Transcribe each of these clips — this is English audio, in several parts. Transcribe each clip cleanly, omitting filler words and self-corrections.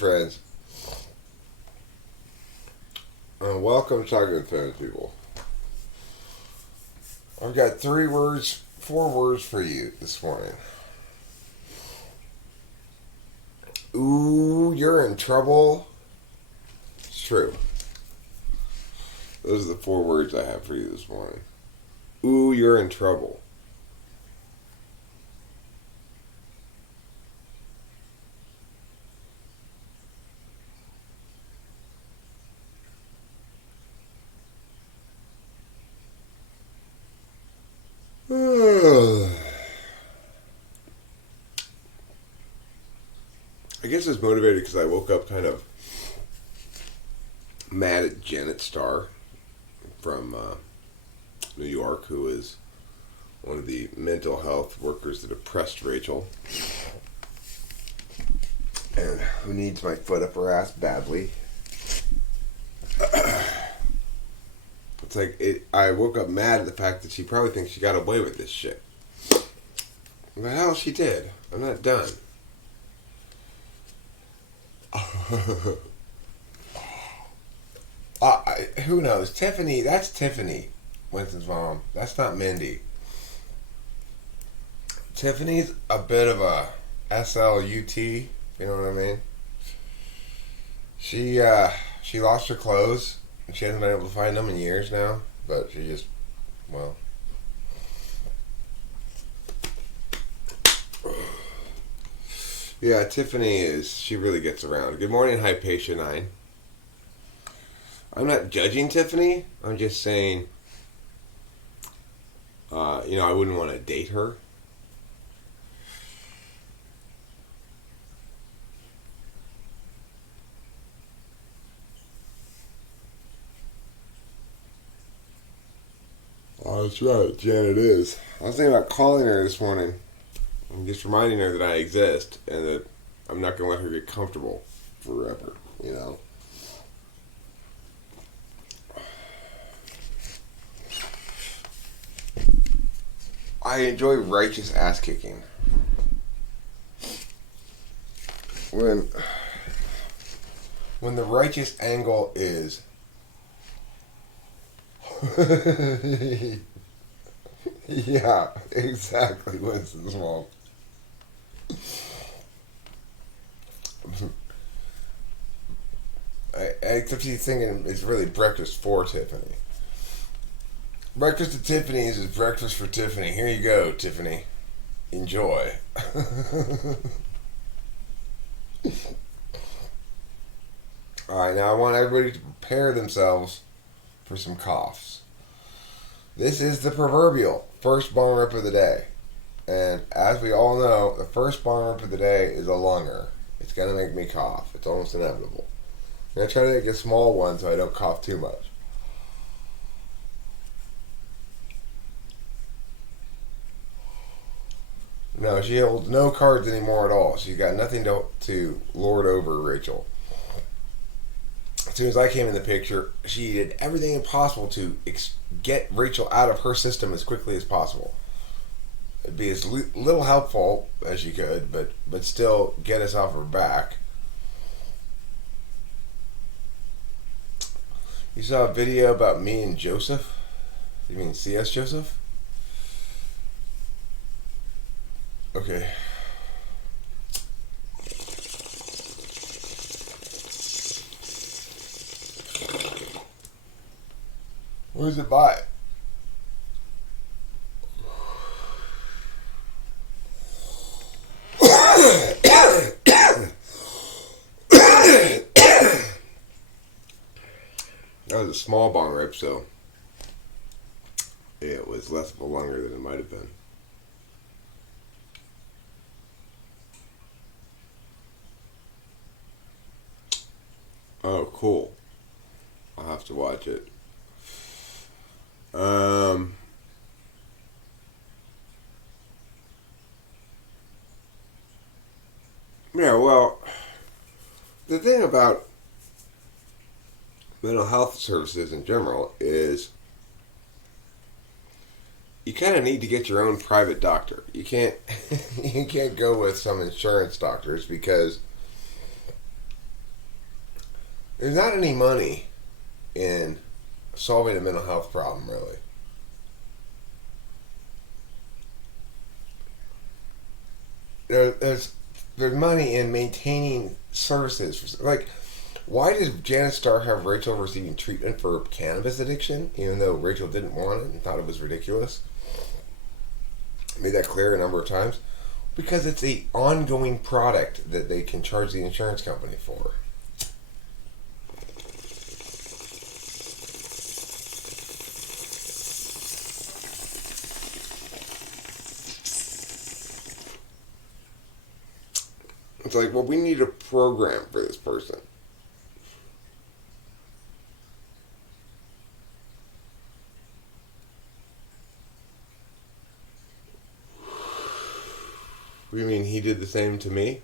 friends. Welcome to Talking with Famous People. I've got 4 words for you this morning. Ooh, you're in trouble. It's true. Those are the 4 words I have for you this morning. Ooh, you're in trouble. I guess it's motivated because I woke up kind of mad at Janet Starr from New York, who is one of the mental health workers that oppressed Rachel, and who needs my foot up her ass badly. It's like I woke up mad at the fact that she probably thinks she got away with this shit. The hell she did. I'm not done. Who knows? Tiffany, that's Tiffany, Winston's mom. That's not Mindy. Tiffany's a bit of a SLUT, you know what I mean? She lost her clothes, and she hasn't been able to find them in years now, but she just, well... Yeah, Tiffany she really gets around. Good morning, Hypatia 9. I'm not judging Tiffany. I'm just saying, I wouldn't want to date her. Oh, that's right, Janet is. I was thinking about calling her this morning. I'm just reminding her that I exist and that I'm not going to let her get comfortable forever, you know. I enjoy righteous ass kicking. When the righteous angle is yeah, exactly, Winston's mom. Except she's thinking it's really breakfast for Tiffany. Breakfast at Tiffany's is breakfast for Tiffany. Here you go, Tiffany. Enjoy. Alright, now I want everybody to prepare themselves for some coughs. This is the proverbial first bong rip of the day. And as we all know, the first bong rip of the day is a lunger. It's going to make me cough. It's almost inevitable. I'm going to try to make a small one so I don't cough too much. No, she holds no cards anymore at all. She's got nothing to lord over Rachel. As soon as I came in the picture, she did everything possible to get Rachel out of her system as quickly as possible. It'd be as little helpful as she could, but still get us off her back. You saw a video about me and Joseph? You mean C.S. Joseph? Okay. Where's it by? That was a small bong rip, so it was less of a lunger than it might have been. Oh, cool. I'll have to watch it. Yeah, well, the thing about mental health services in general is you kind of need to get your own private doctor. You can't you can't go with some insurance doctors because There's not any money in solving a mental health problem, really. There's money in maintaining services. Like, why did Janet Starr have Rachel receiving treatment for cannabis addiction, even though Rachel didn't want it and thought it was ridiculous? Made that clear a number of times. Because it's a ongoing product that they can charge the insurance company for. It's like, well, we need a program for this person. You mean he did the same to me?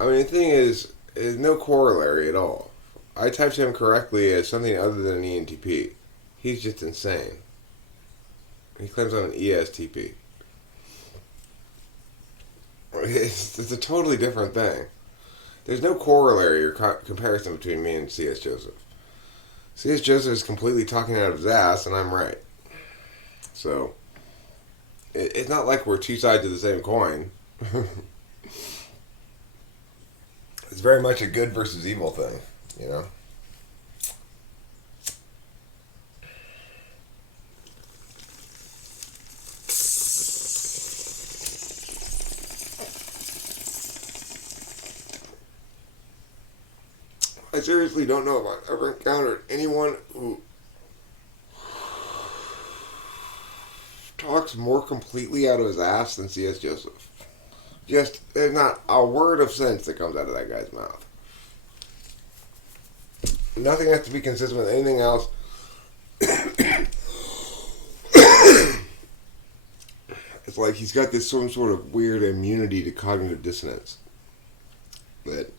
I mean, the thing is no corollary at all. I typed him correctly as something other than an ENTP. He's just insane. He claims I'm an ESTP. It's a totally different thing. There's no corollary or comparison between me and C.S. Joseph. C.S. Joseph is completely talking out of his ass, and I'm right. So, it's not like we're two sides of the same coin. It's very much a good versus evil thing, you know? I seriously don't know if I've ever encountered anyone who talks more completely out of his ass than C.S. Joseph. Just, there's not a word of sense that comes out of that guy's mouth. Nothing has to be consistent with anything else. It's like he's got this some sort of weird immunity to cognitive dissonance. That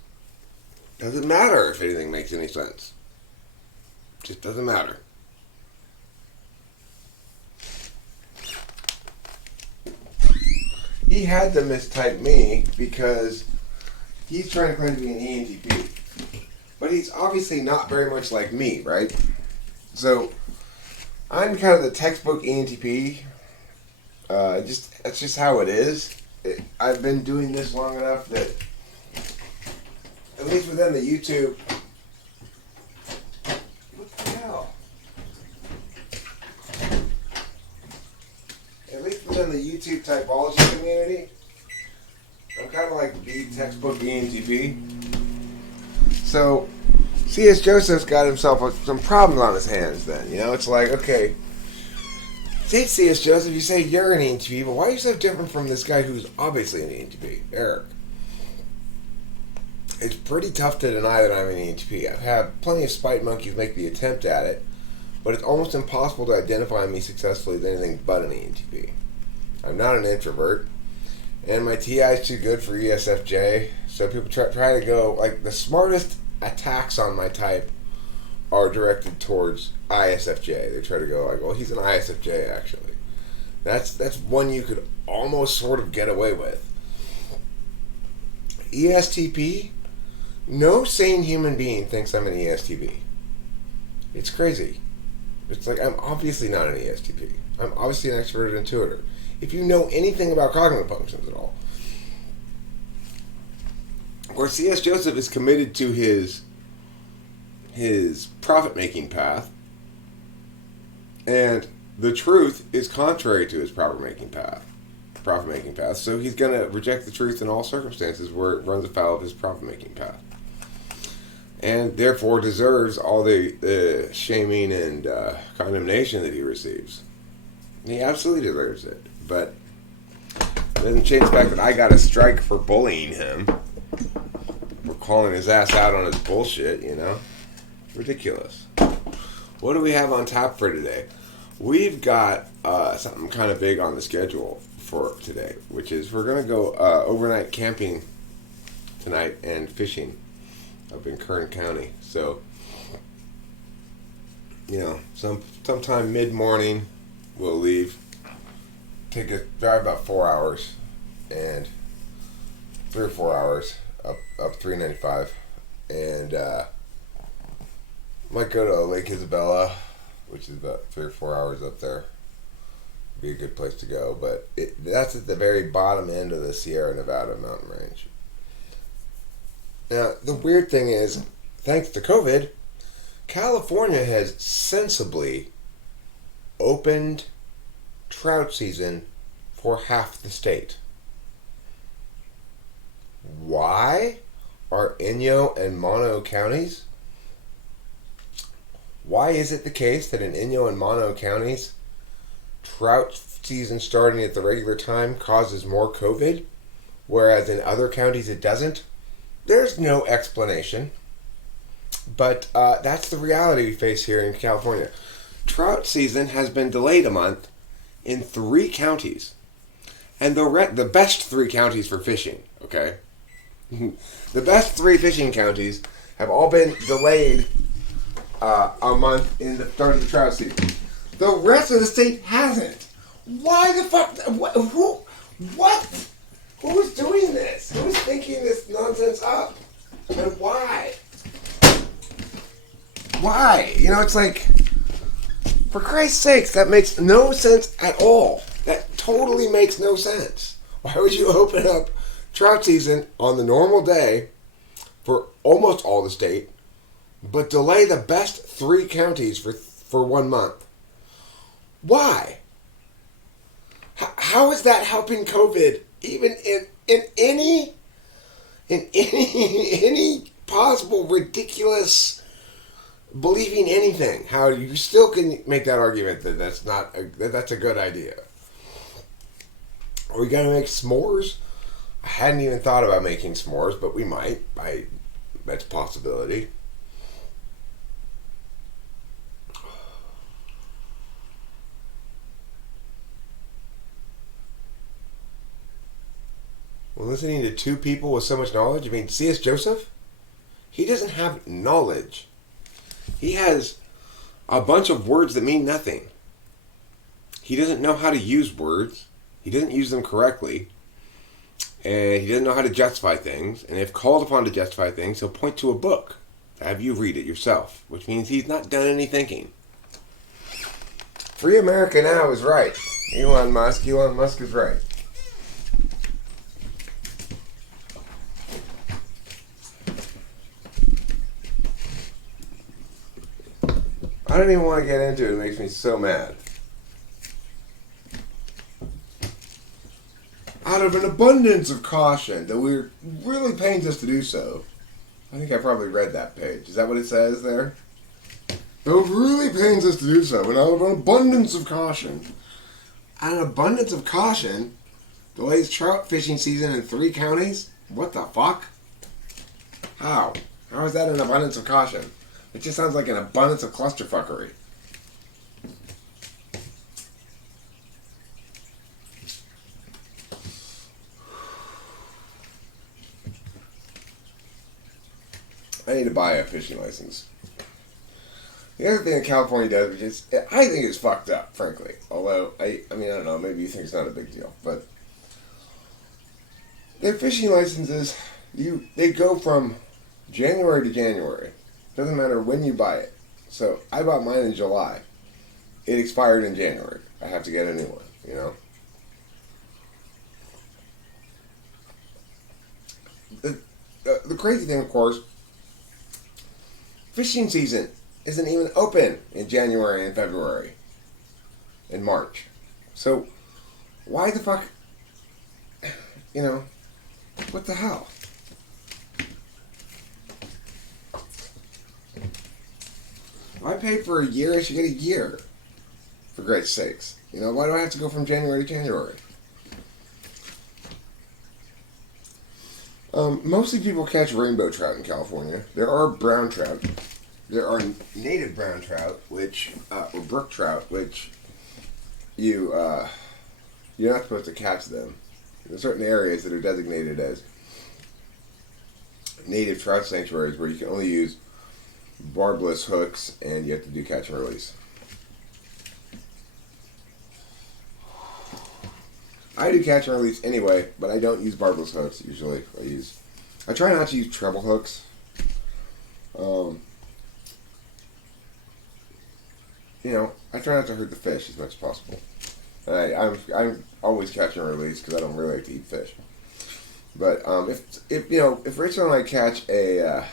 doesn't matter if anything makes any sense. Just doesn't matter. He had to mistype me because he's trying to claim to be an ENTP. But he's obviously not very much like me, right? So, I'm kind of the textbook ENTP. That's just how it is. I've been doing this long enough that, at least within the YouTube... What the hell? At least within the YouTube typology community, I'm kind of like the textbook ENTP. So, C.S. Joseph's got himself some problems on his hands then. You know, it's like, okay, say C.S. Joseph, you say you're an ENTP, but why are you so different from this guy who's obviously an ENTP, Eric? It's pretty tough to deny that I'm an ENTP. I've had plenty of spite monkeys make the attempt at it, but it's almost impossible to identify me successfully as anything but an ENTP. I'm not an introvert, and my TI is too good for ESFJ, so people try to go, like, the smartest attacks on my type are directed towards ISFJ. They try to go like, well, he's an ISFJ, actually. That's one you could almost sort of get away with. ESTP, no sane human being thinks I'm an ESTP. It's crazy. It's like, I'm obviously not an ESTP. I'm obviously an extroverted intuitor. If you know anything about cognitive functions at all. Where C.S. Joseph is committed to his profit-making path, and the truth is contrary to his profit-making path. So he's going to reject the truth in all circumstances where it runs afoul of his profit-making path. And therefore deserves all the shaming and condemnation that he receives. He absolutely deserves it. But it doesn't change the fact that I got a strike for bullying him. For calling his ass out on his bullshit, you know? Ridiculous. What do we have on tap for today? We've got something kind of big on the schedule for today, which is we're going to go overnight camping tonight and fishing up in Kern County. So, you know, sometime mid-morning we'll leave, drive about 4 hours, and 3 or 4 hours up 395, and might go to Lake Isabella, which is about 3 or 4 hours up there. Be a good place to go, but that's at the very bottom end of the Sierra Nevada mountain range. Now, the weird thing is, thanks to COVID, California has sensibly opened trout season for half the state. Why are Inyo and Mono counties? Why is it the case that in Inyo and Mono counties, trout season starting at the regular time causes more COVID, whereas in other counties it doesn't? There's no explanation. But that's the reality we face here in California. Trout season has been delayed a month in 3 counties. And the best 3 counties for fishing, okay? The best 3 fishing counties have all been delayed a month in the start of the trout season. The rest of the state hasn't. Why the fuck? What? Who's doing this? Who's thinking this nonsense up? And why? Why? You know, it's like, for Christ's sakes, that makes no sense at all. That totally makes no sense. Why would you open up trout season on the normal day for almost all the state, but delay the best 3 counties for 1 month? Why? How is that helping COVID even in any possible ridiculous believing anything? How you still can make that argument that that's a good idea? Are we gonna make s'mores? I hadn't even thought about making s'mores, but we might. That's a possibility. Well, listening to 2 people with so much knowledge, I mean, C.S. Joseph, he doesn't have knowledge. He has a bunch of words that mean nothing. He doesn't know how to use words. He doesn't use them correctly. And he doesn't know how to justify things. And if called upon to justify things, he'll point to a book to have you read it yourself, which means he's not done any thinking. Free America Now is right. Elon Musk is right. I don't even want to get into it. It makes me so mad. Out of an abundance of caution, that we're really pains us to do so. I think I probably read that page. Is that what it says there? Though it really pains us to do so, and out of an abundance of caution. Out of an abundance of caution, delays trout fishing season in 3 counties? What the fuck? How? How is that an abundance of caution? It just sounds like an abundance of clusterfuckery. I need to buy a fishing license. The other thing that California does, which is, I think is fucked up, frankly. Although, I mean, I don't know, maybe you think it's not a big deal. But their fishing licenses, they go from January to January. Doesn't matter when you buy it. So I bought mine in July. It expired in January. I have to get a new one, you know. The crazy thing, of course, fishing season isn't even open in January and February and March. So why the fuck, you know, what the hell? If I paid for a year, I should get a year. For Christ's sakes. You know, why do I have to go from January to January? Mostly people catch rainbow trout in California. There are brown trout. There are native brown trout, which, or brook trout, which you're not supposed to catch them. There are certain areas that are designated as native trout sanctuaries where you can only use barbless hooks, and you have to do catch and release. I do catch and release anyway, but I don't use barbless hooks usually. I try not to use treble hooks. Um, I try not to hurt the fish as much as possible. I'm always catch and release because I don't really like to eat fish. But if Rachel and I catch a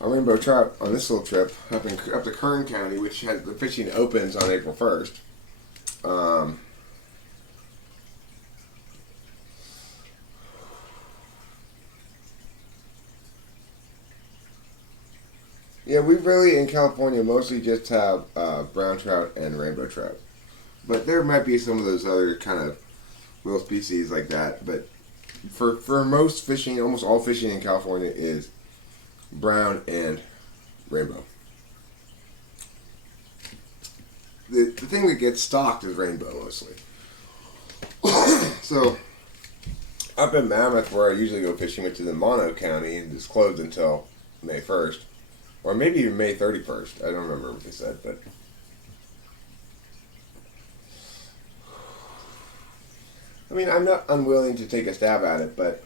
rainbow trout on this little trip up to Kern County, which has the fishing opens on April 1st. Yeah, we really in California mostly just have brown trout and rainbow trout, but there might be some of those other kind of little species like that. But for most fishing, almost all fishing in California is brown and rainbow. The thing that gets stocked is rainbow mostly. So up in Mammoth, where I usually go fishing, which is in Mono County, and it's closed until May 1st. Or maybe even May 31st. I don't remember what they said, but I mean, I'm not unwilling to take a stab at it, but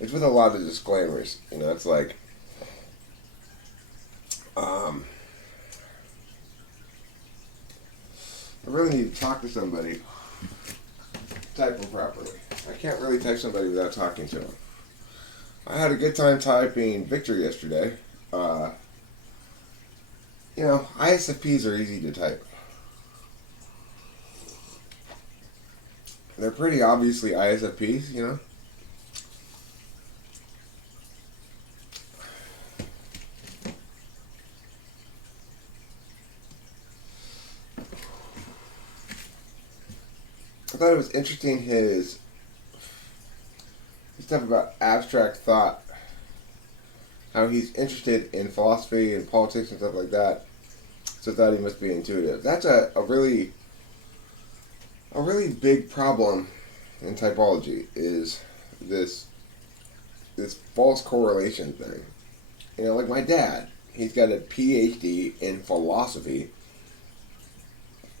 it's with a lot of disclaimers. It's like, I really need to talk to somebody, type them properly. I can't really type somebody without talking to them. I had a good time typing Victor yesterday. ISFPs are easy to type. They're pretty obviously ISFPs. I thought it was interesting his stuff about abstract thought, how he's interested in philosophy and politics and stuff like that. So I thought he must be intuitive. That's a really big problem in typology is this false correlation thing. Like my dad, he's got a PhD in philosophy,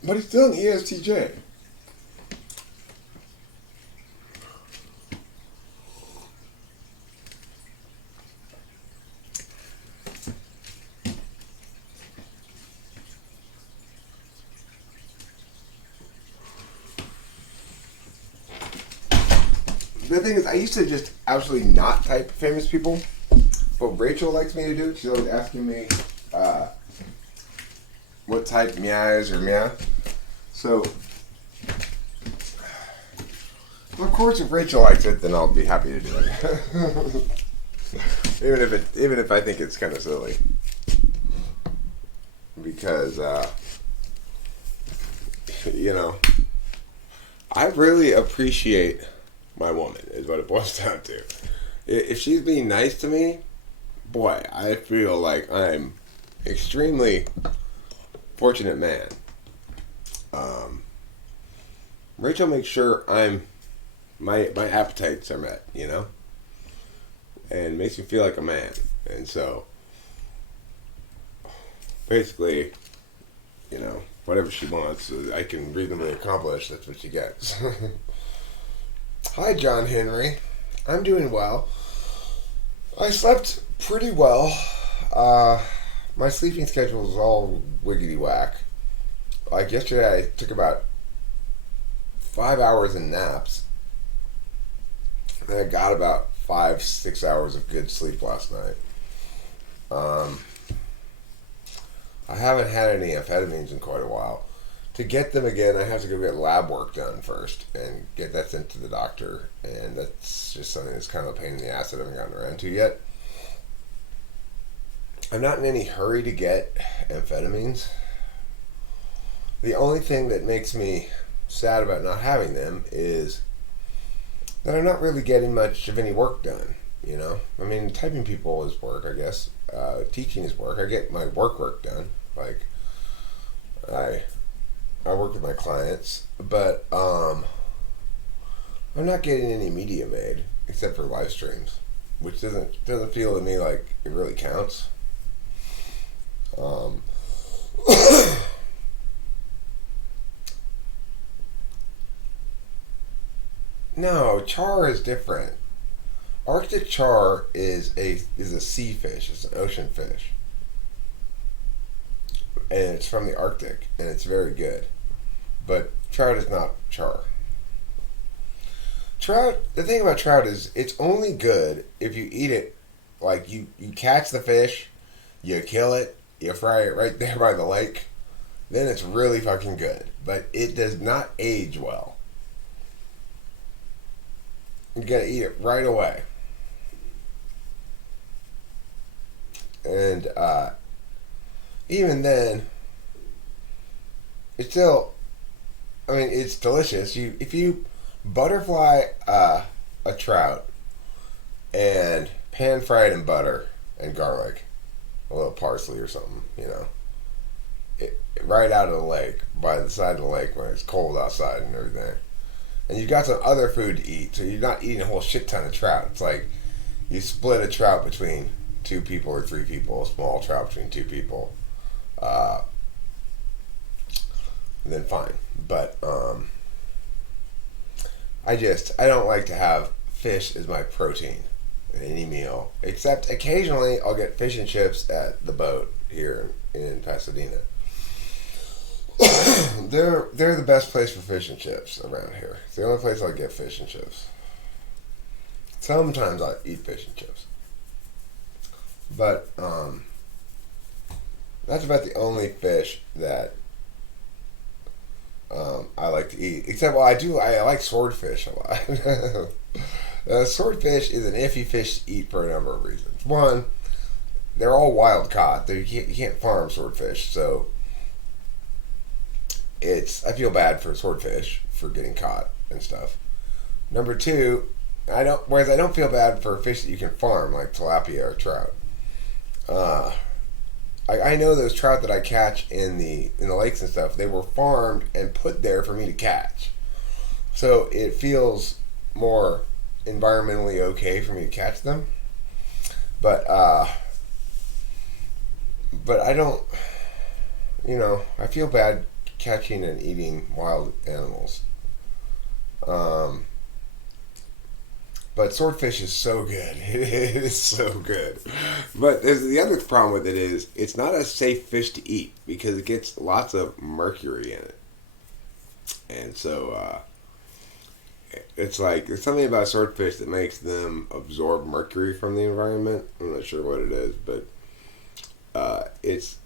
but he's still an ESTJ. The thing is, I used to just absolutely not type famous people. What Rachel likes me to do, she's always asking me what type meow is or meow. So, well, of course, if Rachel likes it, then I'll be happy to do it. even if I think it's kind of silly, because I really appreciate my woman, is what it boils down to. If she's being nice to me, boy, I feel like I'm extremely fortunate man. Rachel makes sure my appetites are met, and makes me feel like a man. And so, basically, whatever she wants, I can reasonably accomplish. That's what she gets. Hi, John Henry. I'm doing well. I slept pretty well. My sleeping schedule is all wiggity whack. Like yesterday, I took about 5 hours in naps. And I got about 5-6 hours of good sleep last night. I haven't had any amphetamines in quite a while. To get them again, I have to go get lab work done first and get that sent to the doctor. And that's just something that's kind of a pain in the ass that I haven't gotten around to yet. I'm not in any hurry to get amphetamines. The only thing that makes me sad about not having them is that I'm not really getting much of any work done. I mean, typing people is work, I guess. Teaching is work. I get my work done. Like, I work with my clients, but I'm not getting any media made except for live streams, which doesn't feel to me like it really counts. No, char is different. Arctic char is a sea fish. It's an ocean fish, and it's from the Arctic, and it's very good. But trout is not char. Trout. The thing about trout is it's only good if you eat it. Like you catch the fish, you kill it, you fry it right there by the lake. Then it's really fucking good. But it does not age well. You gotta eat it right away. And even then, it's still. I mean, it's delicious. If you butterfly a trout and pan fry it in butter and garlic, a little parsley or something, right out of the lake, by the side of the lake when it's cold outside and everything. And you've got some other food to eat, so you're not eating a whole shit ton of trout. It's like you split a trout between two people or three people, a small trout between two people, uh, then fine. But I don't like to have fish as my protein in any meal, except occasionally I'll get fish and chips at the boat here in Pasadena. they're the best place for fish and chips around here. It's the only place I'll get fish and chips. Sometimes I eat fish and chips, but that's about the only fish that I like to eat. Except, well, I like swordfish a lot. Swordfish is an iffy fish to eat for a number of reasons. One, they're all wild caught. You can't farm swordfish, so I feel bad for swordfish for getting caught and stuff. Number two, whereas I don't feel bad for fish that you can farm like tilapia or trout. I know those trout that I catch in the lakes and stuff. They were farmed and put there for me to catch, so it feels more environmentally okay for me to catch them. But I don't. I feel bad catching and eating wild animals. But swordfish is so good. It is so good. But the other problem with it is it's not a safe fish to eat because it gets lots of mercury in it. And so it's like there's something about swordfish that makes them absorb mercury from the environment. I'm not sure what it is, but it's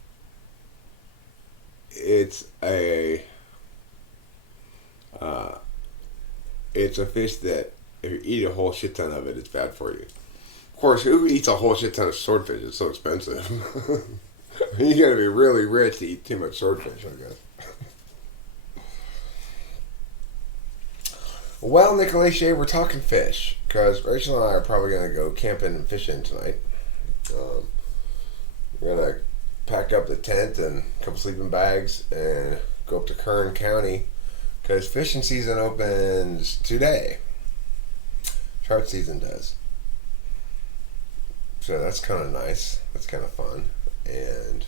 a fish that if you eat a whole shit ton of it, it's bad for you. Of course, who eats a whole shit ton of swordfish? It's so expensive. You gotta be really rich to eat too much swordfish, I guess. Well, Nicolay, we're talking fish because Rachel and I are probably gonna go camping and fishing tonight. We're gonna pack up the tent and a couple sleeping bags and go up to Kern County because fishing season opens today. Trout season does. So that's kind of nice. That's kind of fun. And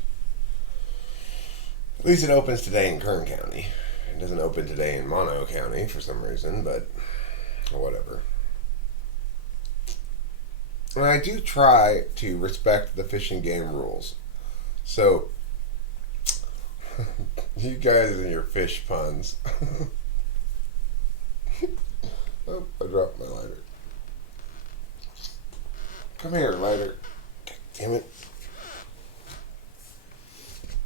at least it opens today in Kern County. It doesn't open today in Mono County for some reason, but whatever. And I do try to respect the Fish and Game rules. So, you guys and your fish puns. Oh, I dropped my lighter. Come here, lighter. Damn it.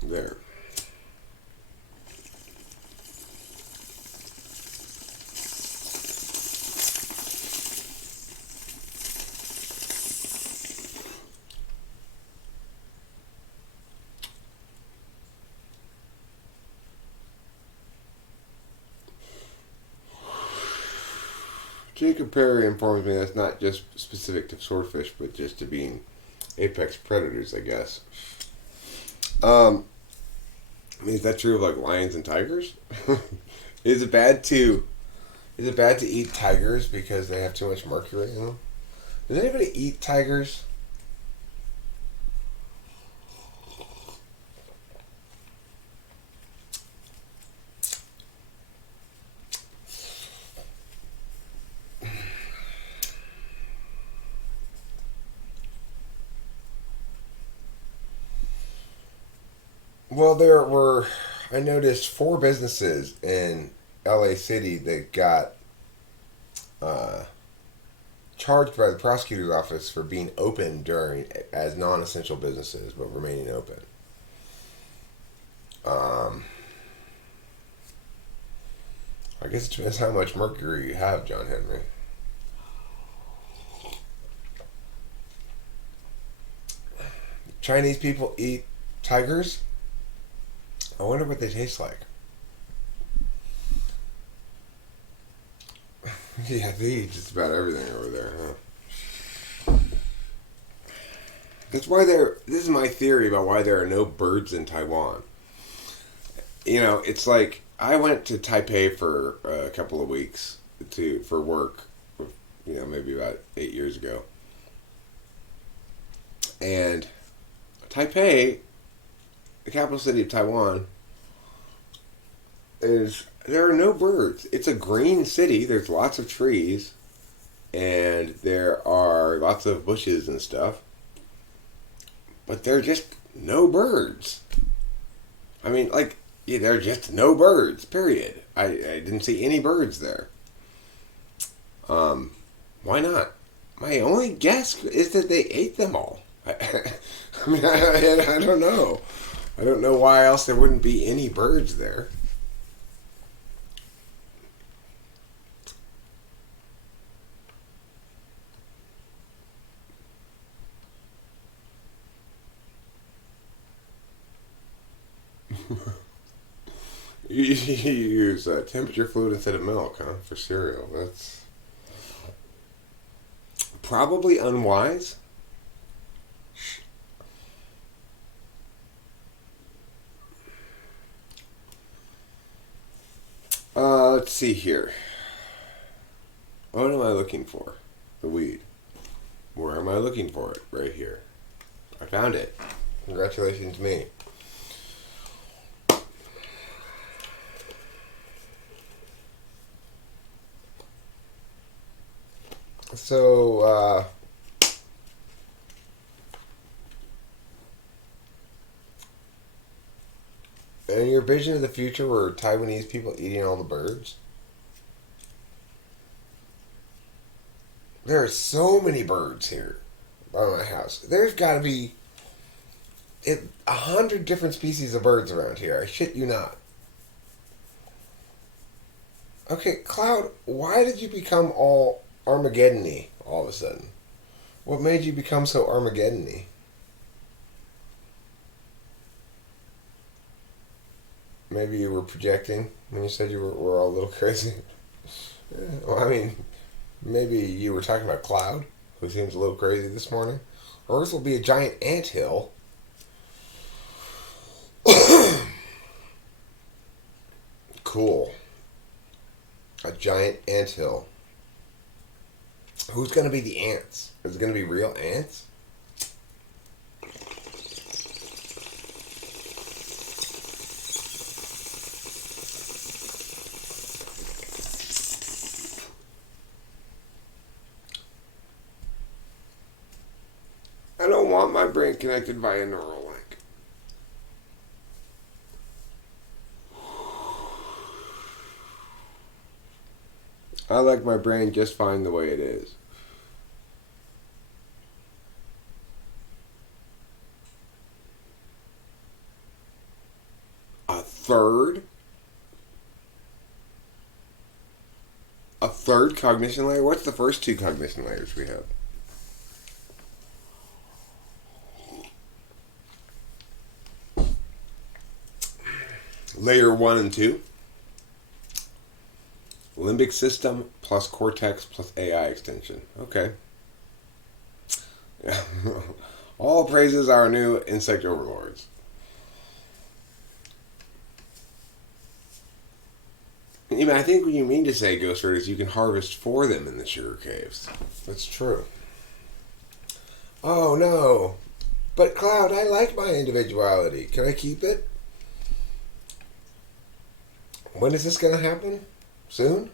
There. Jacob Perry informs me that's not just specific to swordfish, but just to being apex predators, I guess. I mean, is that true of like lions and tigers? Is it bad to eat tigers because they have too much mercury in them? Does anybody eat tigers? Well, there were, I noticed four businesses in LA City that got uh, charged by the prosecutor's office for being open during as non-essential businesses but remaining open. Um, I guess it depends how much mercury you have, John Henry. Chinese people eat tigers. I wonder what they taste like. Yeah, they eat just about everything over there, huh? That's why there. This is my theory about why there are no birds in Taiwan. You know, it's like I went to Taipei for a couple of weeks for work. You know, maybe about 8 years ago, and Taipei, the capital city of Taiwan, is there are no birds. It's a green city. There's lots of trees, and there are lots of bushes and stuff. But there are just no birds. I mean, like, yeah, there are just no birds. Period. I didn't see any birds there. Why not? My only guess is that they ate them all. I mean, I don't know. I don't know why else there wouldn't be any birds there. You use temperature fluid instead of milk, huh? For cereal. That's probably unwise. Let's see here. What am I looking for? The weed. Where am I looking for it? Right here. I found it. Congratulations, me. So, in your vision of the future, were Taiwanese people eating all the birds? There are so many birds here by my house. There's got to be 100 different species of birds around here. I shit you not. Okay, Cloud, why did you become all Armageddon-y all of a sudden? What made you become so Armageddon-y? Maybe you were projecting when you said you were all a little crazy. Yeah, well, I mean, maybe you were talking about Cloud, who seems a little crazy this morning. Earth will be a giant anthill. Cool. A giant anthill. Who's going to be the ants? Is it going to be real ants? I don't want my brain connected via neural link. I like my brain just fine the way it is. A third? A third cognition layer? What's the first two cognition layers we have? Layer 1 and 2. Limbic system plus cortex plus AI extension. Okay. All praises our new insect overlords. I think what you mean to say, Ghost Bird, is you can harvest for them in the sugar caves. That's true. Oh no. But Cloud, I like my individuality. Can I keep it? When is this going to happen? Soon?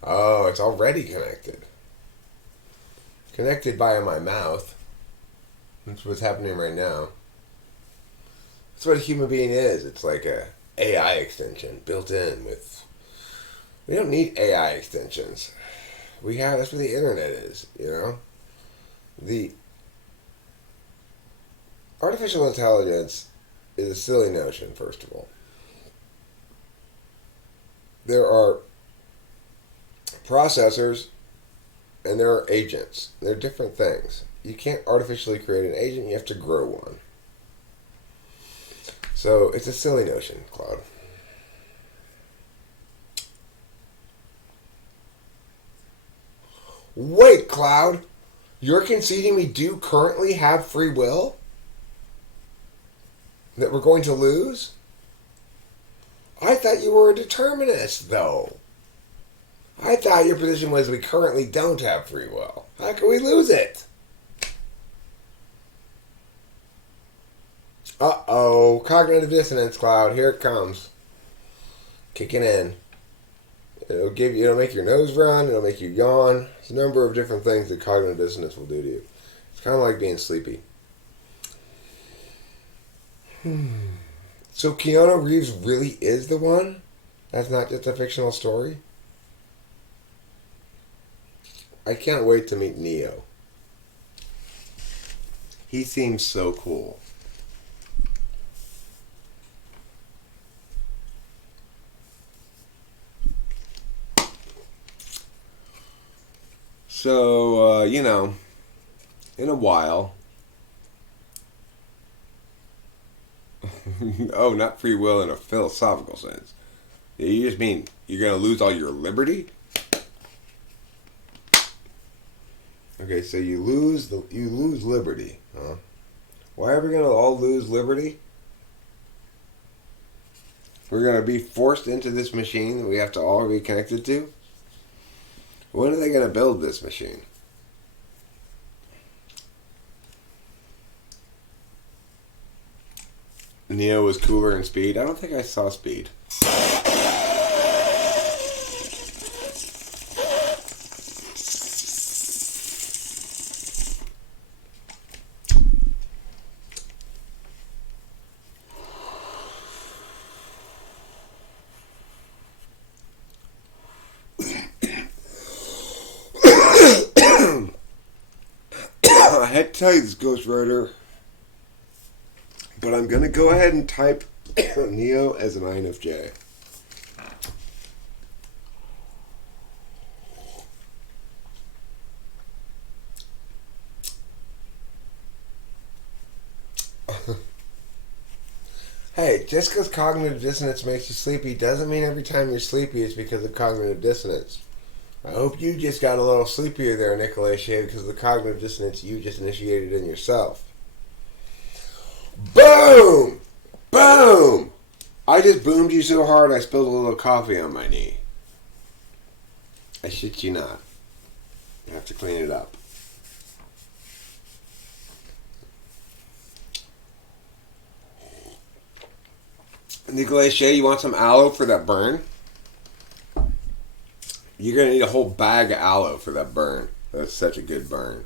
Oh, it's already connected. Connected via my mouth. That's what's happening right now. That's what a human being is. It's like a AI extension built in with. We don't need AI extensions. That's what the internet is, you know? The artificial intelligence is a silly notion, first of all. There are processors and there are agents. They're different things. You can't artificially create an agent, you have to grow one. So it's a silly notion, Cloud. Wait, Cloud! You're conceding we do currently have free will? That we're going to lose? I thought you were a determinist, though. I thought your position was we currently don't have free will. How can we lose it? Uh-oh. Cognitive dissonance, Cloud. Here it comes. Kicking in. It'll make your nose run. It'll make you yawn. There's a number of different things that cognitive dissonance will do to you. It's kind of like being sleepy. So Keanu Reeves really is the one? That's not just a fictional story? I can't wait to meet Neo. He seems so cool. So, in a while... Oh, not free will in a philosophical sense. You just mean you're going to lose all your liberty? Okay, so you lose liberty, huh? Why are we going to all lose liberty? We're going to be forced into this machine that we have to all be connected to? When are they going to build this machine? Neo was cooler in Speed. I don't think I saw Speed. I had to tell you this, Ghost Rider. But I'm going to go ahead and type Neo as an INFJ. Hey, just because cognitive dissonance makes you sleepy doesn't mean every time you're sleepy it's because of cognitive dissonance. I hope you just got a little sleepier there, Nicolay Shea, because of the cognitive dissonance you just initiated in yourself. Boom! Boom! I just boomed you so hard I spilled a little coffee on my knee. I shit you not. I have to clean it up. Nicolay Shea, you want some aloe for that burn? You're going to need a whole bag of aloe for that burn. That's such a good burn.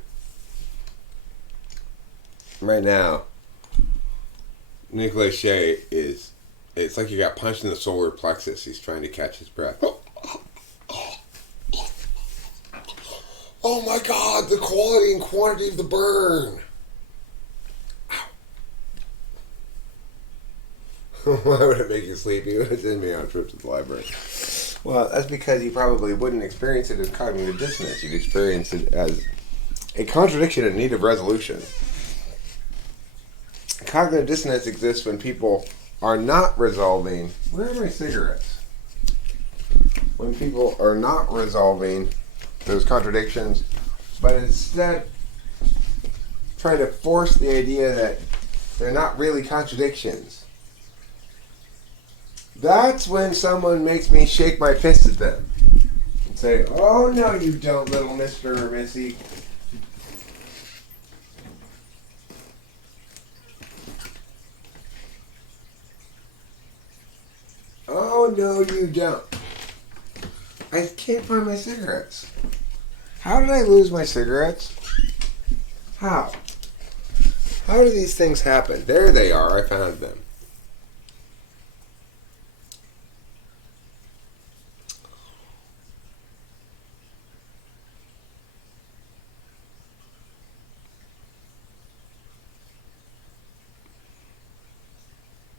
Right now, Nicolay Shea it's like you got punched in the solar plexus. He's trying to catch his breath. Oh my God, the quality and quantity of the burn. Why would it make you sleepy? It didn't me on a trip to the library. Well, that's because you probably wouldn't experience it as cognitive dissonance. You'd experience it as a contradiction in need of resolution. Cognitive dissonance exists when people are not resolving... Where are my cigarettes? When people are not resolving those contradictions, but instead trying to force the idea that they're not really contradictions. That's when someone makes me shake my fist at them and say, "Oh no you don't, little Mr. or Missy." Oh no you don't. I can't find my cigarettes. How did I lose my cigarettes? How? How do these things happen? There they are, I found them.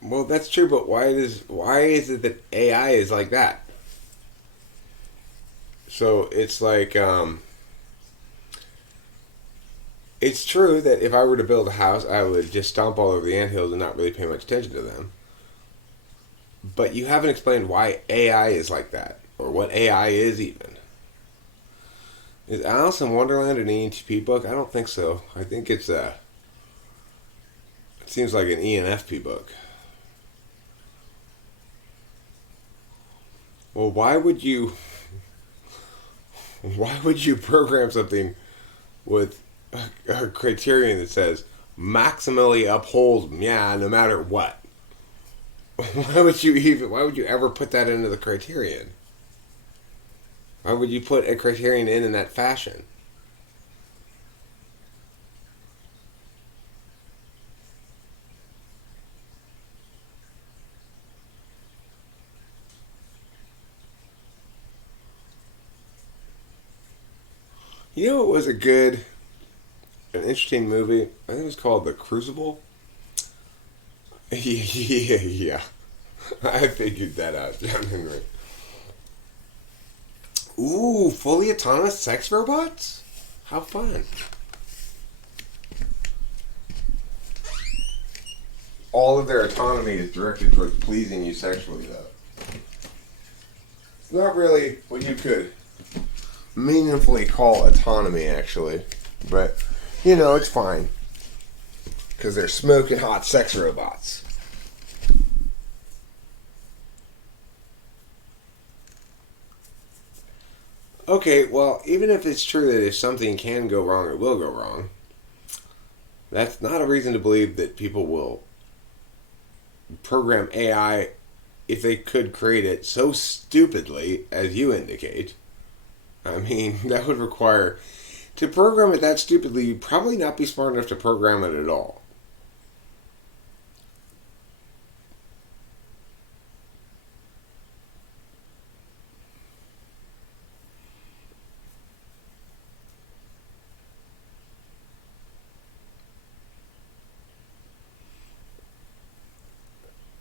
Well, that's true, but why is it that AI is like that? So it's like it's true that if I were to build a house, I would just stomp all over the anthills and not really pay much attention to them. But you haven't explained why AI is like that, or what AI is even. Is Alice in Wonderland an ENTP book? I don't think so. I think it's a. It seems like an ENFP book. Well, why would you? Why would you program something with a criterion that says maximally uphold yeah no matter what? Why would you even? Why would you ever put that into the criterion? Why would you put a criterion in that fashion? You know, it was an interesting movie. I think it was called The Crucible. Yeah. I figured that out, John Henry. Ooh, fully autonomous sex robots? How fun. All of their autonomy is directed towards pleasing you sexually, though. It's not really what you could meaningfully call autonomy, actually. But, it's fine. Because they're smoking hot sex robots. Okay, well, even if it's true that if something can go wrong, it will go wrong, that's not a reason to believe that people will program AI if they could create it so stupidly as you indicate. I mean, that would require to program it that stupidly. You'd probably not be smart enough to program it at all.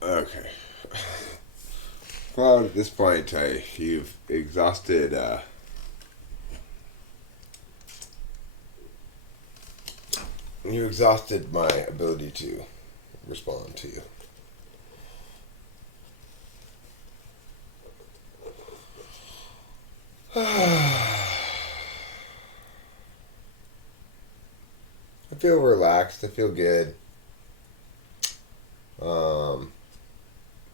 Okay. Well, at this point, you've exhausted. You exhausted my ability to respond to you. I feel relaxed. I feel good. Um,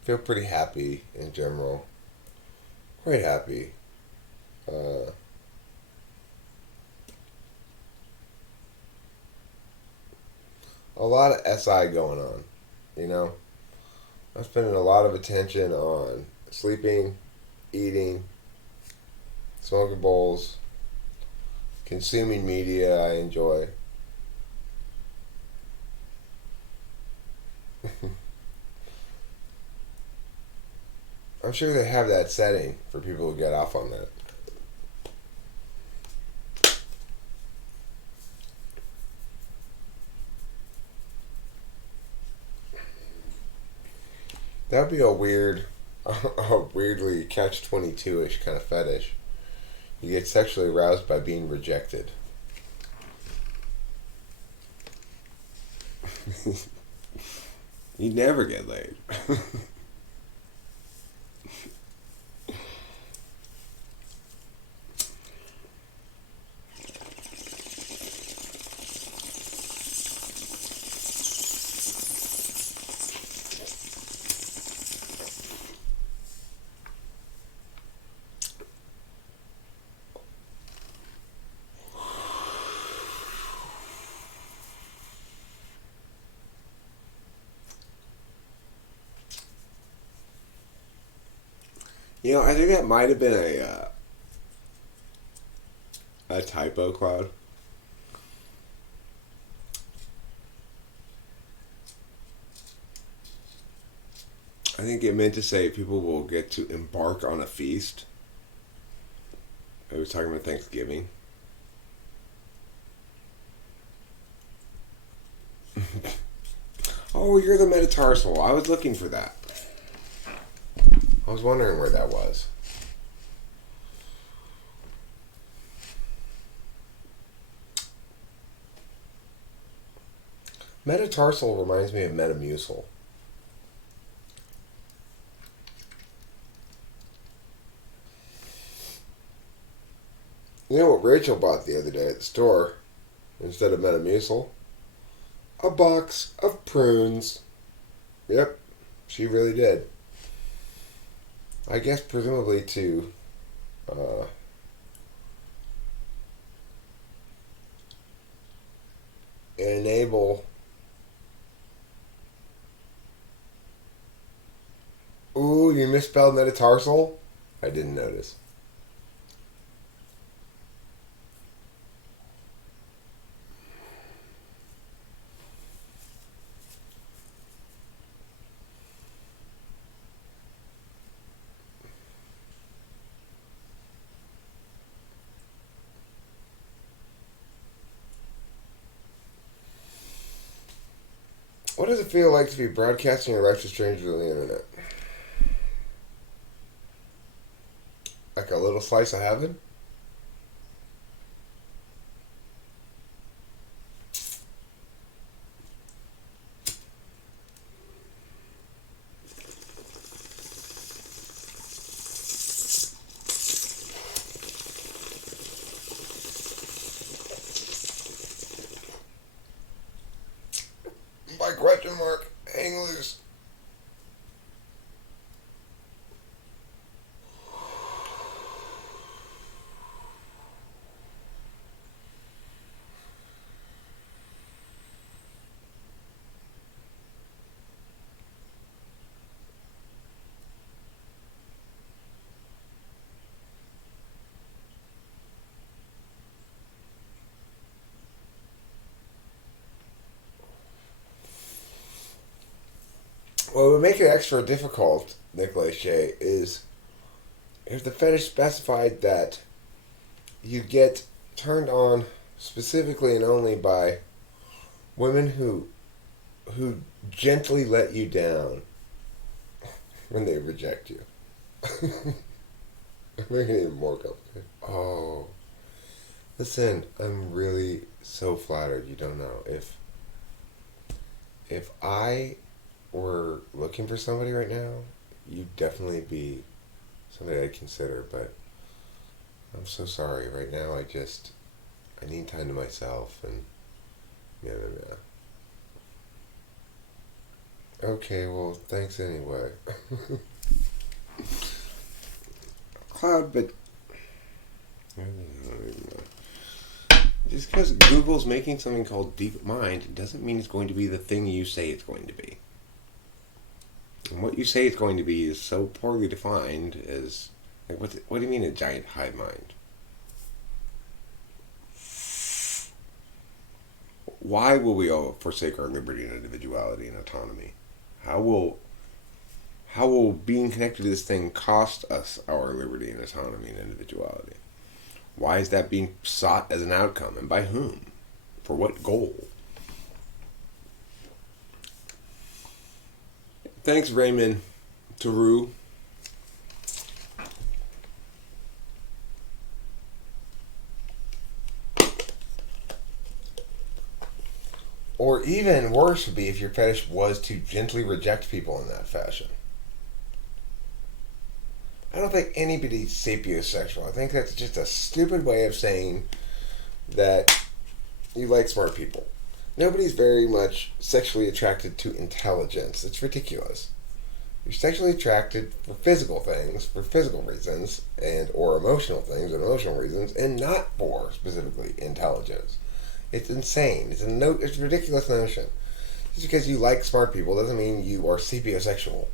feel pretty happy in general. Quite happy. Uh, a lot of SI going on. You know, I'm spending a lot of attention on sleeping, eating, smoking bowls, consuming media I enjoy. I'm sure they have that setting for people who get off on that. That'd be a weirdly catch 22 ish kind of fetish. You get sexually aroused by being rejected. You never get laid. I think that might have been a typo, Cloud. I think it meant to say people will get to embark on a feast. I was talking about Thanksgiving. Oh, Oh, you're the metatarsal. I was looking for that. I was wondering where that was. Metatarsal reminds me of Metamucil. You know what Rachel bought the other day at the store instead of Metamucil? A box of prunes. Yep, she really did. I guess presumably to enable. Ooh, you misspelled metatarsal? I didn't notice. What does it feel like to be broadcasting your life to strangers on the internet? Like a little slice of heaven? By question mark, hang loose. What would make it extra difficult, Nicholas Shea, is if the fetish specified that you get turned on specifically and only by women who gently let you down when they reject you. Making it even more complicated. Oh, listen, I'm really so flattered. You don't know if I were looking for somebody right now, you'd definitely be somebody I'd consider. But I'm so sorry. Right now, I need time to myself and yeah. Okay, well, thanks anyway. Cloud, but just because Google's making something called DeepMind doesn't mean it's going to be the thing you say it's going to be. And what you say it's going to be is so poorly defined as... Like, what do you mean a giant hive mind? Why will we all forsake our liberty and individuality and autonomy? How will being connected to this thing cost us our liberty and autonomy and individuality? Why is that being sought as an outcome, and by whom? For what goal? Thanks, Raymond Taru. Or even worse would be if your fetish was to gently reject people in that fashion. I don't think anybody's sapiosexual. I think that's just a stupid way of saying that you like smart people. Nobody's very much sexually attracted to intelligence. It's ridiculous. You're sexually attracted for physical things, for physical reasons, and or emotional things and emotional reasons, and not for specifically intelligence. It's insane. It's a ridiculous notion. Just because you like smart people doesn't mean you are sapiosexual.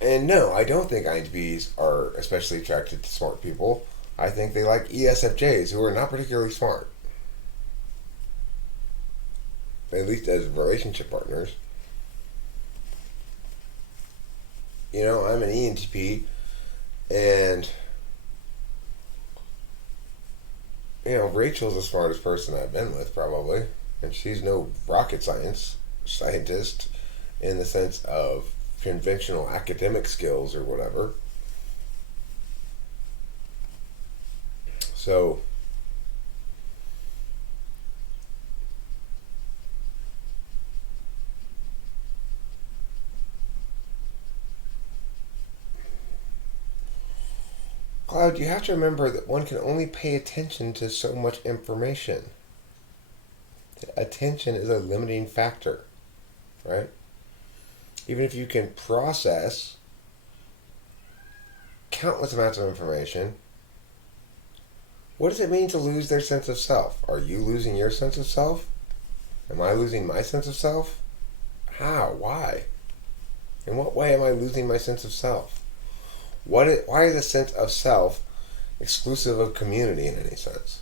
And no, I don't think INTPs are especially attracted to smart people. I think they like ESFJs who are not particularly smart. At least as relationship partners. You know, I'm an ENTP, and you know, Rachel's the smartest person I've been with, probably, and she's no rocket science. scientist in the sense of conventional academic skills or whatever. So, Cloud, you have to remember that one can only pay attention to so much information. Attention is a limiting factor, right? Even if you can process countless amounts of information, what does it mean to lose their sense of self? Are you losing your sense of self? Am I losing my sense of self? How? Why? In what way am I losing my sense of self? Why is a sense of self exclusive of community in any sense?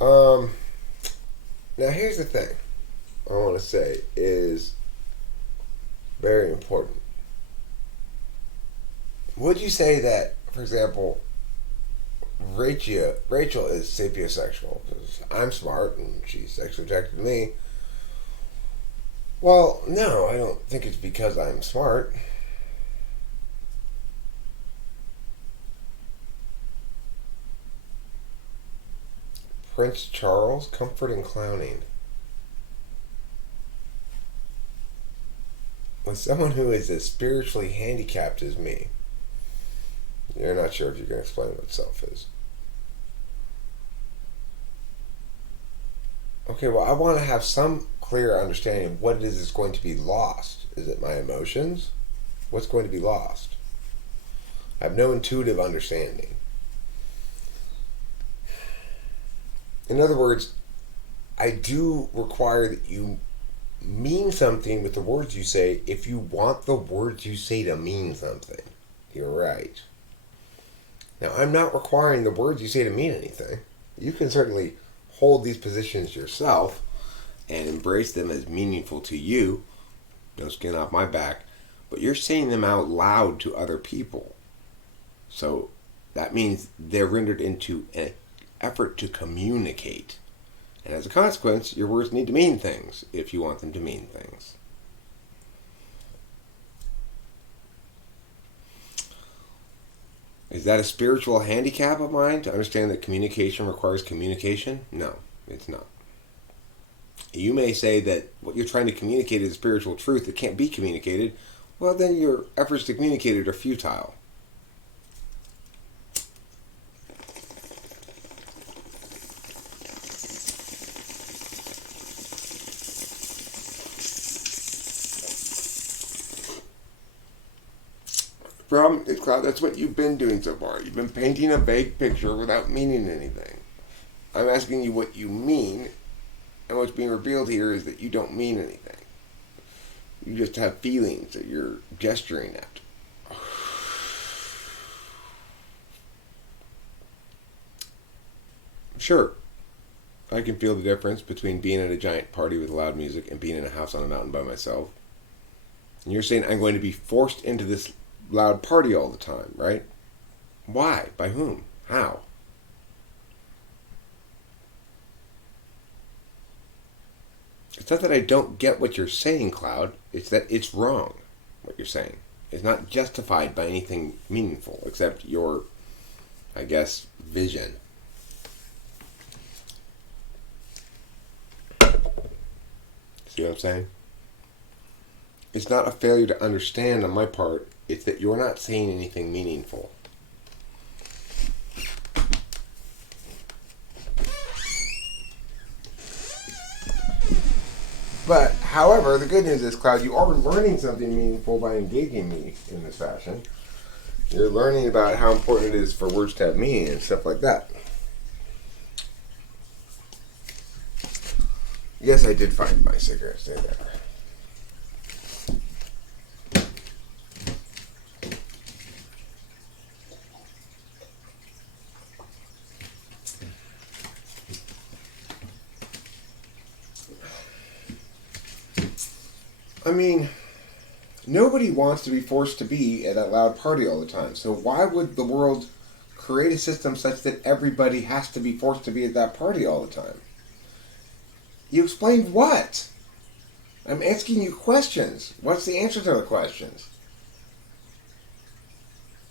Um, Now here's the thing I want to say is very important. Would you say that, for example, Rachel is sapiosexual because I'm smart and she's sexually attracted to me? Well, no, I don't think it's because I'm smart. Prince Charles, comfort and clowning. With someone who is as spiritually handicapped as me, you're not sure if you can explain what self is. Okay, well, I want to have some clear understanding of what it is that's going to be lost. Is it my emotions? What's going to be lost? I have no intuitive understanding. In other words, I do require that you mean something with the words you say if you want the words you say to mean something. You're right. Now, I'm not requiring the words you say to mean anything. You can certainly hold these positions yourself and embrace them as meaningful to you. No skin off my back. But you're saying them out loud to other people. So that means they're rendered into an effort to communicate. And as a consequence, your words need to mean things if you want them to mean things. Is that a spiritual handicap of mine to understand that communication requires communication? No, it's not. You may say that what you're trying to communicate is a spiritual truth that can't be communicated. Well, then your efforts to communicate it are futile. Problem is, Cloud, that's what you've been doing so far. You've been painting a vague picture without meaning anything. I'm asking you what you mean, and what's being revealed here is that you don't mean anything. You just have feelings that you're gesturing at. Sure, I can feel the difference between being at a giant party with loud music and being in a house on a mountain by myself. And you're saying I'm going to be forced into this loud party all the time, right? Why? By whom? How? It's not that I don't get what you're saying, Cloud. It's that it's wrong, what you're saying. It's not justified by anything meaningful except your, I guess, vision. See what I'm saying? It's not a failure to understand on my part. It's that you're not saying anything meaningful. But, however, the good news is, Cloud, you are learning something meaningful by engaging me in this fashion. You're learning about how important it is for words to have meaning and stuff like that. Yes, I did find my cigarette. Stay there. I mean, nobody wants to be forced to be at that loud party all the time. So why would the world create a system such that everybody has to be forced to be at that party all the time? You explained what? I'm asking you questions. What's the answer to the questions?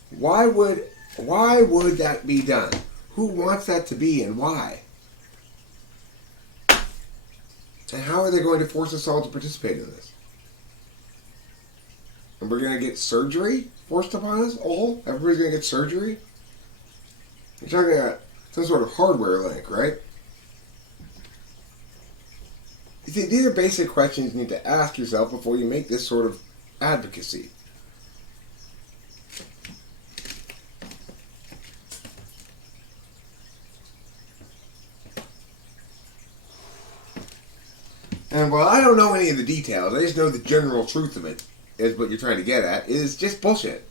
Why would that be done? Who wants that to be and why? And how are they going to force us all to participate in this? And we're going to get surgery forced upon us all? Everybody's going to get surgery? You're talking about some sort of hardware link, right? You see, these are basic questions you need to ask yourself before you make this sort of advocacy. And while I don't know any of the details, I just know the general truth of it is what you're trying to get at, is just bullshit.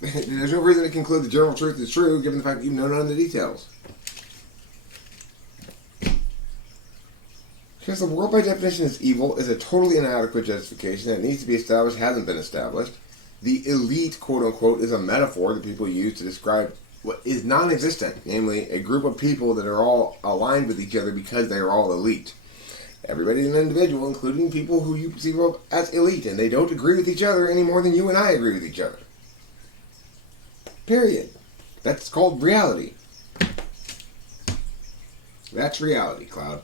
There's no reason to conclude the general truth is true, given the fact that you know none of the details. Because the world by definition is evil is a totally inadequate justification that needs to be established, hasn't been established. The elite, quote unquote, is a metaphor that people use to describe what is non-existent, namely a group of people that are all aligned with each other because they are all elite. Everybody is an individual, including people who you perceive of as elite, and they don't agree with each other any more than you and I agree with each other. Period. That's called reality. That's reality, Cloud.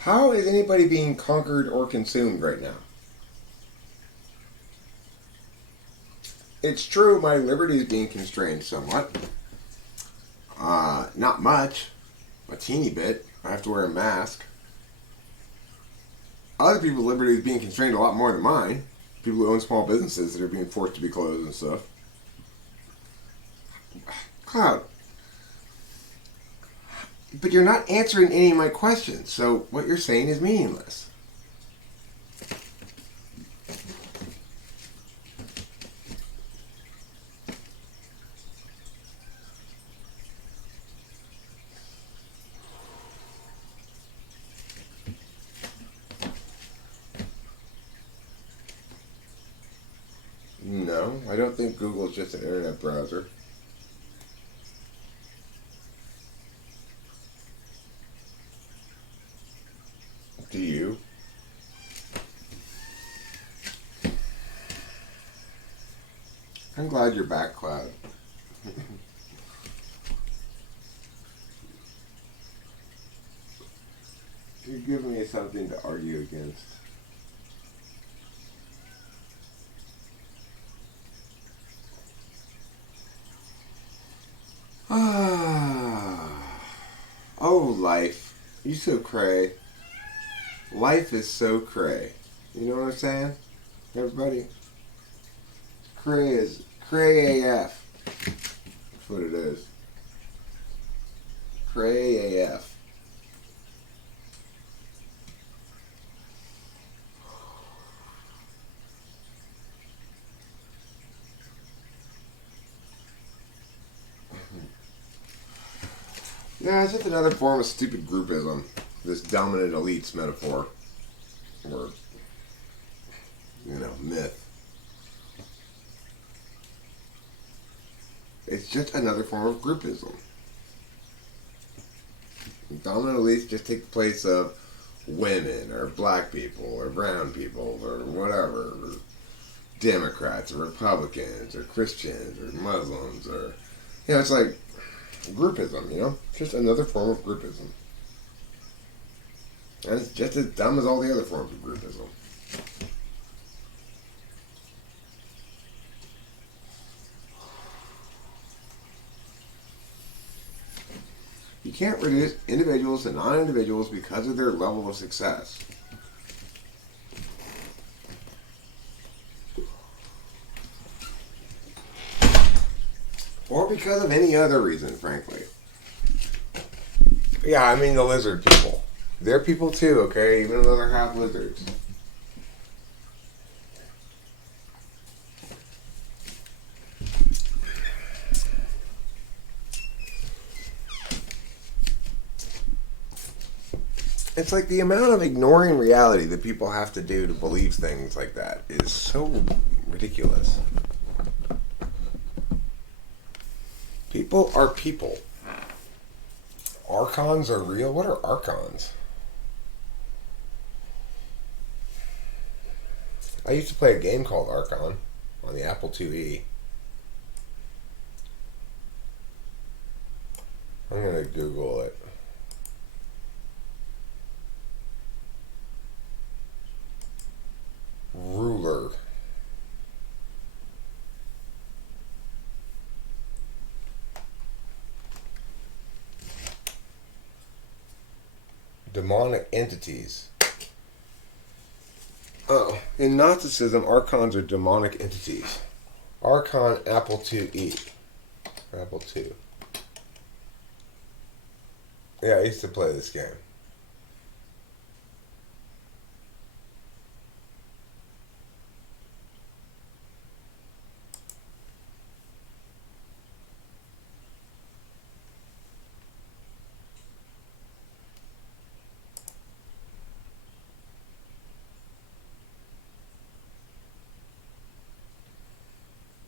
How is anybody being conquered or consumed right now? It's true, my liberty is being constrained somewhat. Not much. A teeny bit. I have to wear a mask. Other people's liberty is being constrained a lot more than mine. People who own small businesses that are being forced to be closed and stuff. Cloud. But you're not answering any of my questions, so what you're saying is meaningless. No, I don't think Google is just an internet browser. Do you? I'm glad you're back, Cloud. You're giving me something to argue against. Oh, life. You so cray. Life is so cray. You know what I'm saying? Everybody? Cray is cray AF. That's what it is. Cray AF. Yeah, it's just another form of stupid groupism. This dominant elites metaphor. Or, myth. It's just another form of groupism. Dominant elites just take the place of women, or black people, or brown people, or whatever, or Democrats, or Republicans, or Christians, or Muslims, or... it's like groupism, Just another form of groupism. And it's just as dumb as all the other forms of groupism. You can't reduce individuals to non-individuals because of their level of success. Or because of any other reason, frankly. Yeah, I mean the lizard people. They're people too, okay? Even though they're half lizards. It's like the amount of ignoring reality that people have to do to believe things like that is so ridiculous. People are people. Archons are real? What are archons? I used to play a game called Archon on the Apple IIe. I'm going to Google it. Ruler. Demonic entities. Oh, in Gnosticism, archons are demonic entities. Archon Apple IIe. Apple II. Yeah, I used to play this game.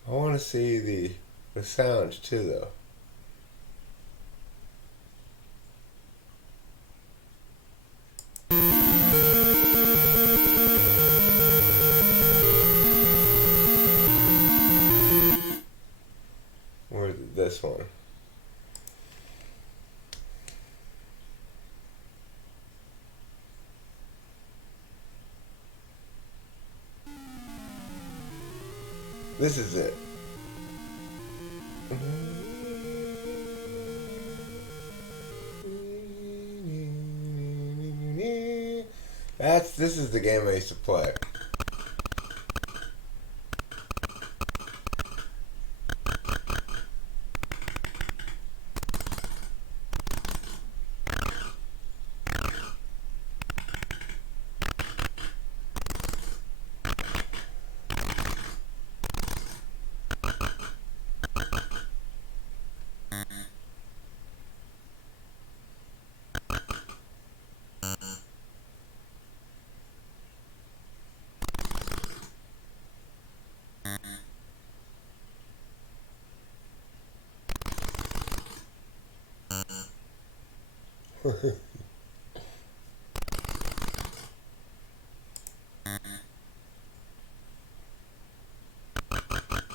I want to see the sounds too, though. Where's this one? This is it. This is the game I used to play.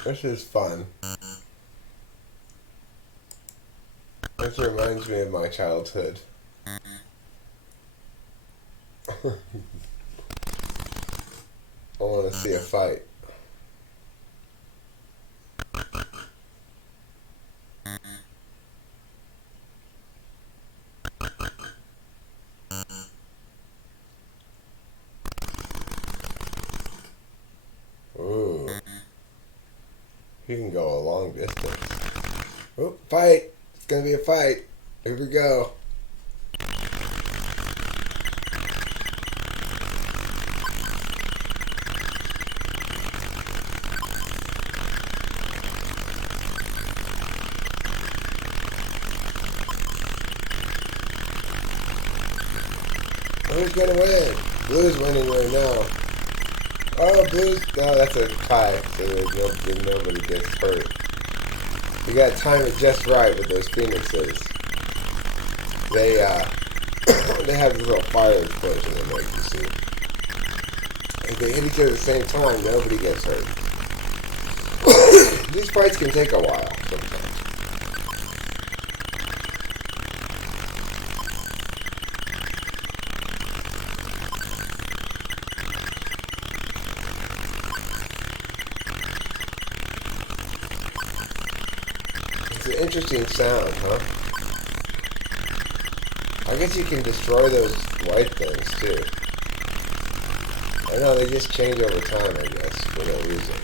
This is fun. This reminds me of my childhood. I want to see a fight. Ooh. You can go a long distance. Oh, fight! It's gonna be a fight. Here we go. Who's gonna win? Blue's winning right now. Oh, Blue's... No, that's a tie. So nobody gets hurt. You gotta time it just right with those phoenixes. They, they have this little fire explosion they make, you see. If they hit each other at the same time, nobody gets hurt. These fights can take a while, sometimes. It's an interesting sound, huh? I guess you can destroy those white things, too. I know, they just change over time, I guess, for no reason.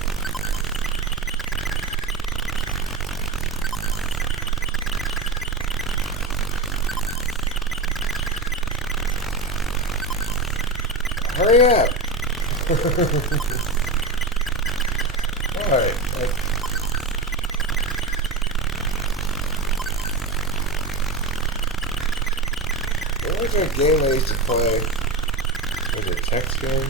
Hurry up! Alright, what was that game I used to play? Was it a text game?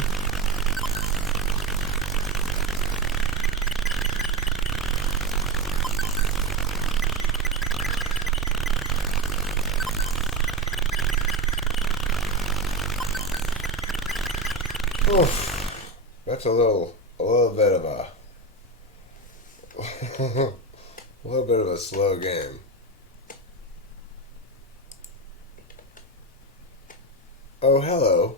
Oof. That's a little bit of a, a little bit of a slow game. Oh, hello.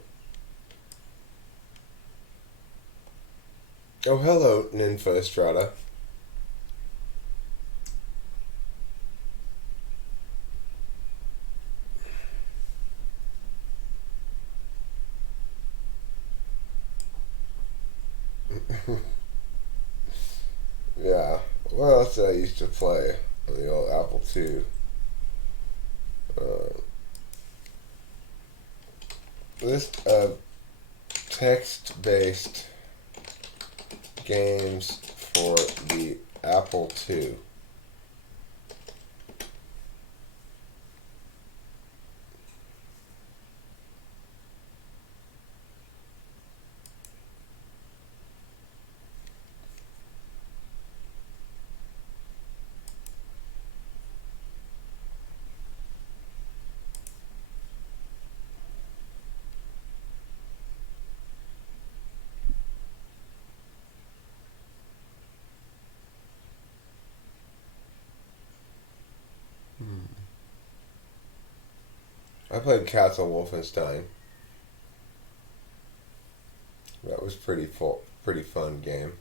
Oh, hello, Ninfa Estrada. Yeah. What else did I used to play on the old Apple II? Uh, this text-based games for the Apple II. I played Castle Wolfenstein. That was pretty fun game.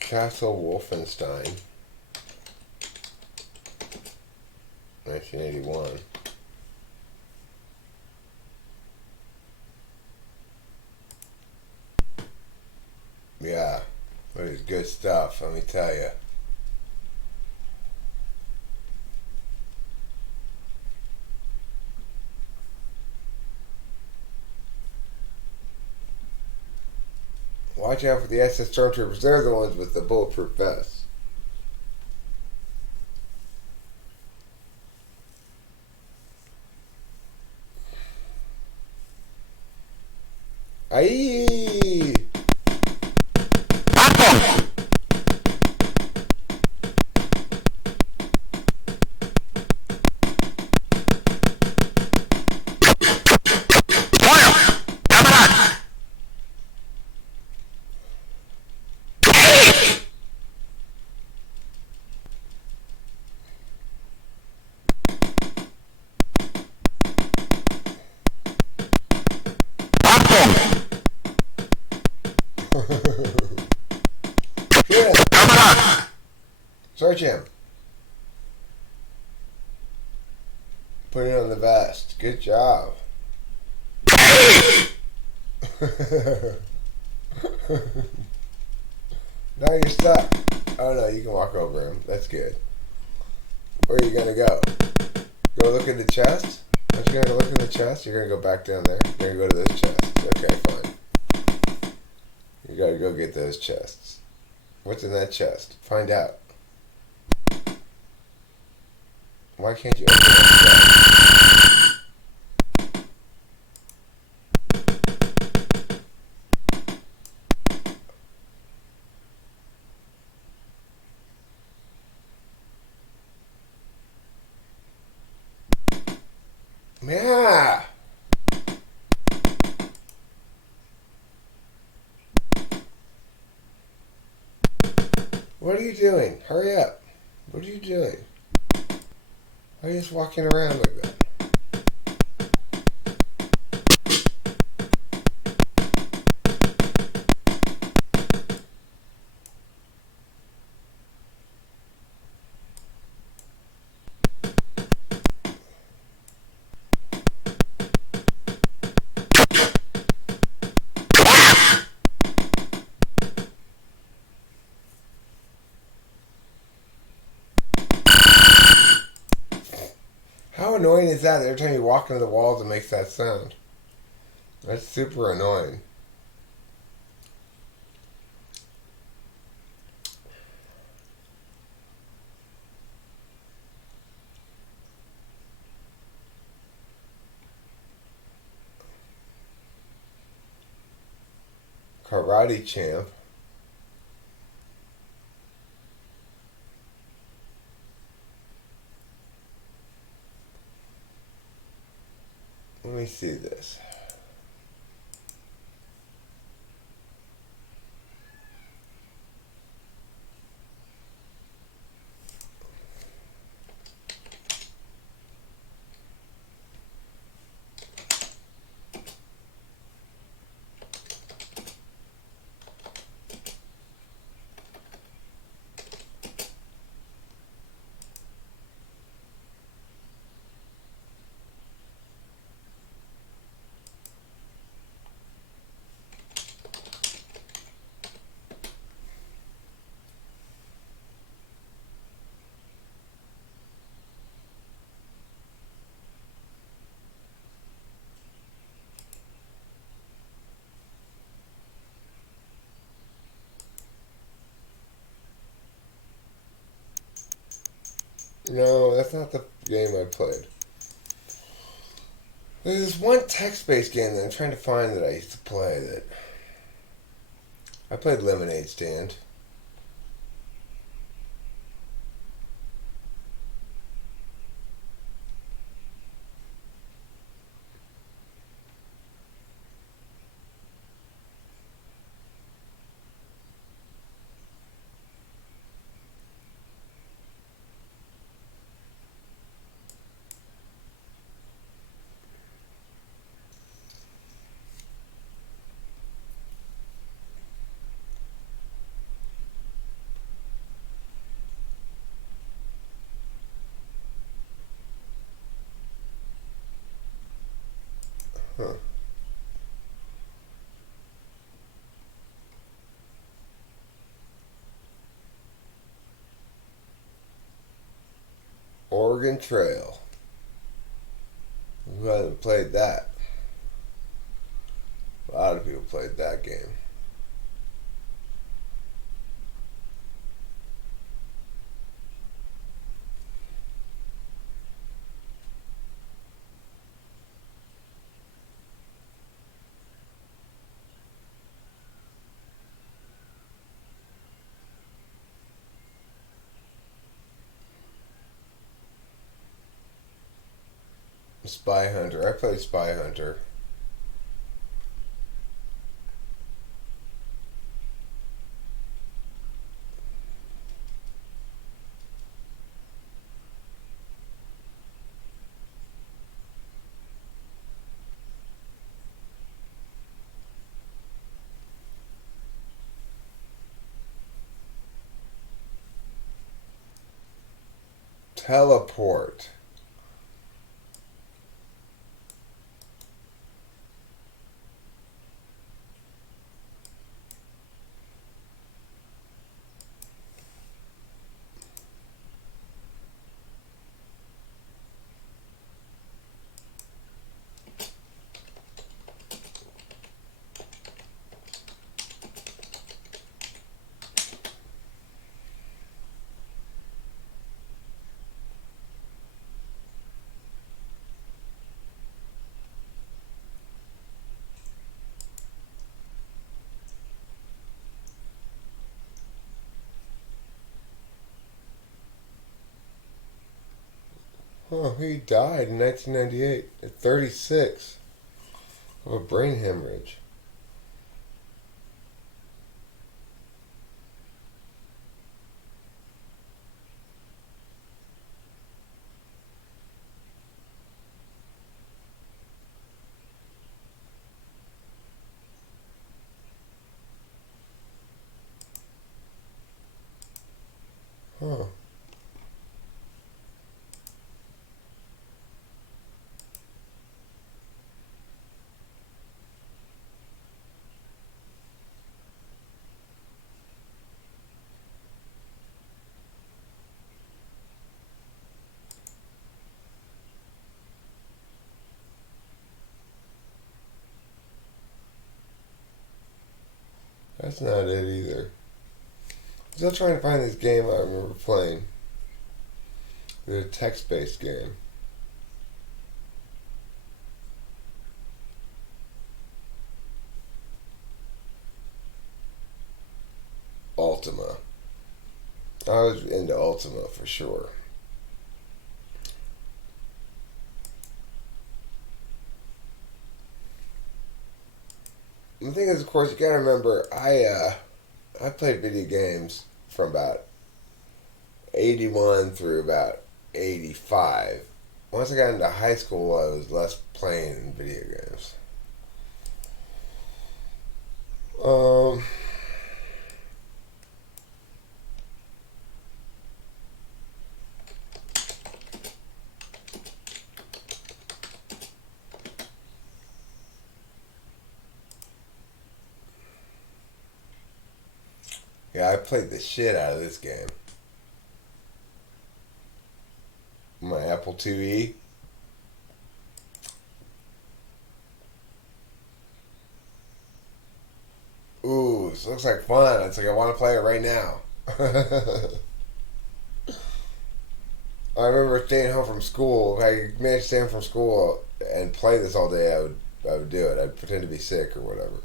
Castle Wolfenstein, 1981. Yeah, that is good stuff, let me tell you. Watch out for the SS Stormtroopers. They're the ones with the bulletproof vests. Aye! Yeah. Search him. Put it on the vest. Good job. Now you're stuck. Oh no, you can walk over him. That's good. Where are you gonna go? Go look in the chest? Aren't you gonna look in the chest? You're gonna go back down there? You're gonna go to those chests. Okay, fine. You gotta go get those chests. What's in that chest? Find out. Why can't you open that chest? Yeah! What are you doing? Hurry up. What are you doing? Why are you just walking around like that? How annoying is that? Every time you walk into the walls, it makes that sound. That's super annoying. Karate champ. Let me see this. No, that's not the game I played. There's this one text-based game that I'm trying to find that I used to play that I played Lemonade Stand. Huh. Oregon Trail. Who hasn't played that? A lot of people played that game. Spy Hunter. I played Spy Hunter. Teleport. Oh, he died in 1998 at 36 of a brain hemorrhage. Huh. That's not it either. Still trying to find this game I remember playing. The text-based game. Ultima. I was into Ultima for sure. The thing is, of course, you gotta remember, I played video games from about 81 through about 85. Once I got into high school, I was less playing video games. Um, yeah, I played the shit out of this game. My Apple IIe. Ooh, this looks like fun. It's like I want to play it right now. I remember staying home from school. If I managed to stay home from school and play this all day, I would do it. I'd pretend to be sick or whatever.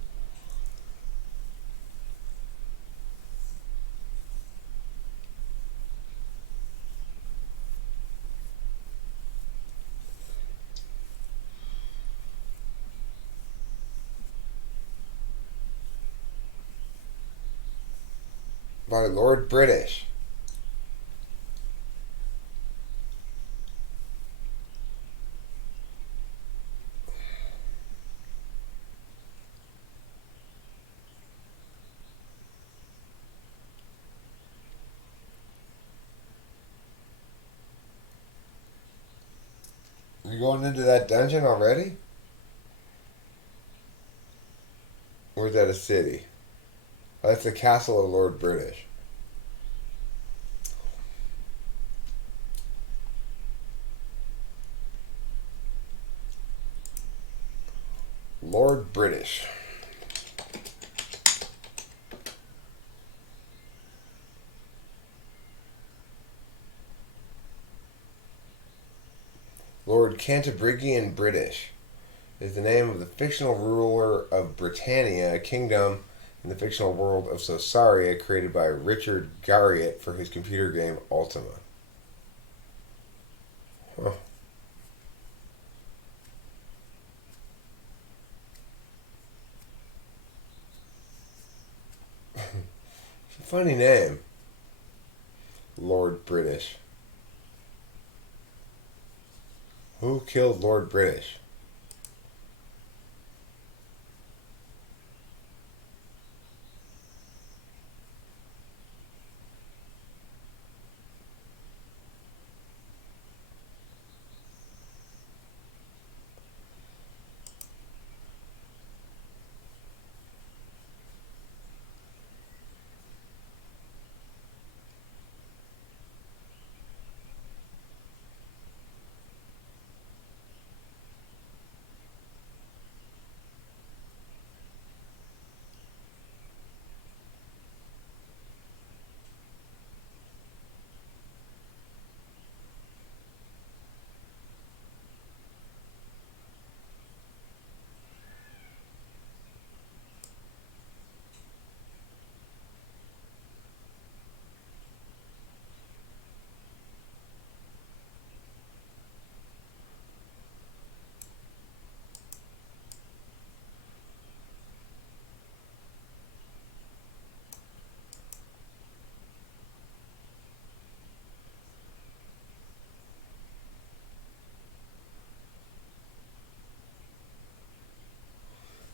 By Lord British. You're going into that dungeon already? Or is that a city? Oh, that's the castle of Lord British. Lord British. Lord Cantabrigian British is the name of the fictional ruler of Britannia, a kingdom in the fictional world of Sosaria created by Richard Garriott for his computer game Ultima. Huh. Funny name. Lord British. Who killed Lord British?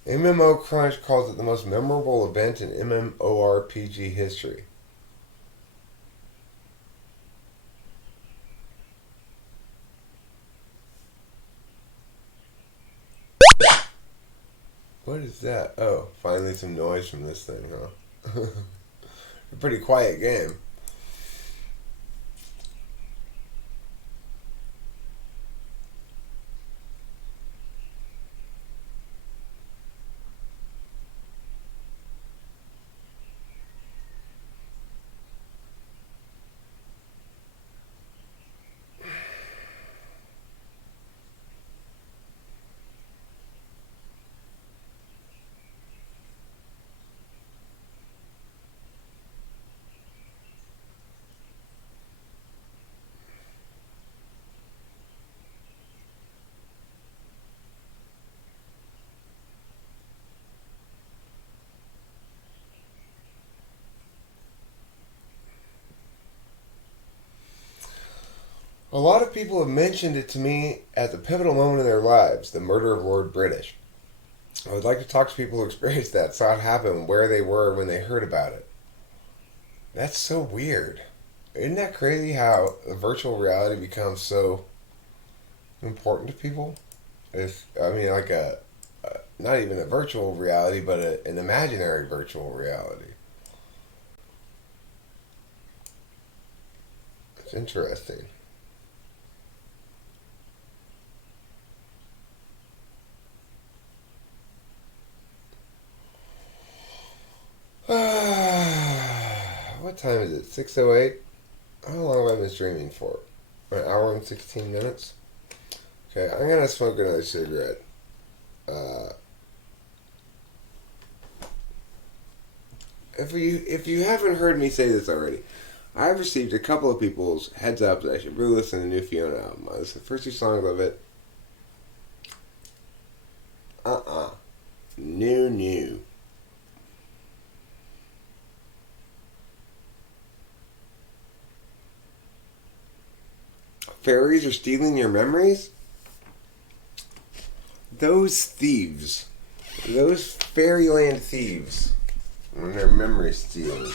MMO Crunch calls it the most memorable event in MMORPG history. What is that? Oh, finally some noise from this thing, huh? A pretty quiet game. A lot of people have mentioned it to me at the pivotal moment in their lives, the murder of Lord British. I would like to talk to people who experienced that, saw it happen, where they were when they heard about it. That's so weird. Isn't that crazy how the virtual reality becomes so important to people? I mean, like not even a virtual reality, but an imaginary virtual reality. It's interesting. What time is it? 6:08. How long have I been streaming for? An hour and 16 minutes? Okay, I'm gonna smoke another cigarette. Uh, if you haven't heard me say this already, I've received a couple of people's heads up that I should really listen to the new Fiona album. This is the first two songs of it. New. Fairies are stealing your memories? Those thieves. Those fairyland thieves. When their memory stealing.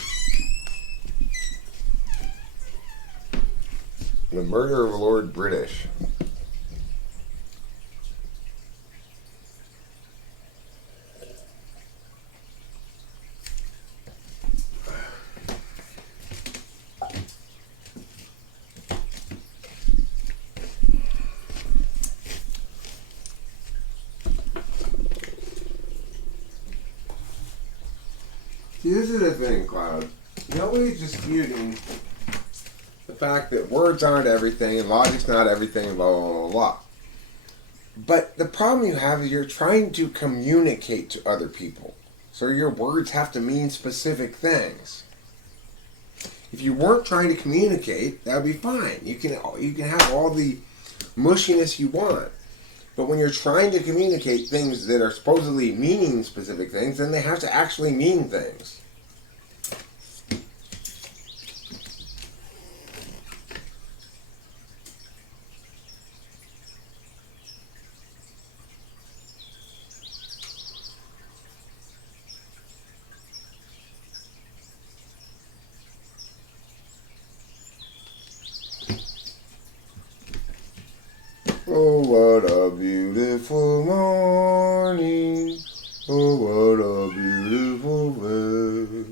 The murder of Lord British. See, this is the thing, Cloud. Nobody's disputing the fact that words aren't everything and logic's not everything and blah, blah, blah, blah. But the problem you have is you're trying to communicate to other people. So your words have to mean specific things. If you weren't trying to communicate, that would be fine. You can have all the mushiness you want. But when you're trying to communicate things that are supposedly meaning specific things, then they have to actually mean things. Oh, what a beautiful morning. Oh, what a beautiful day.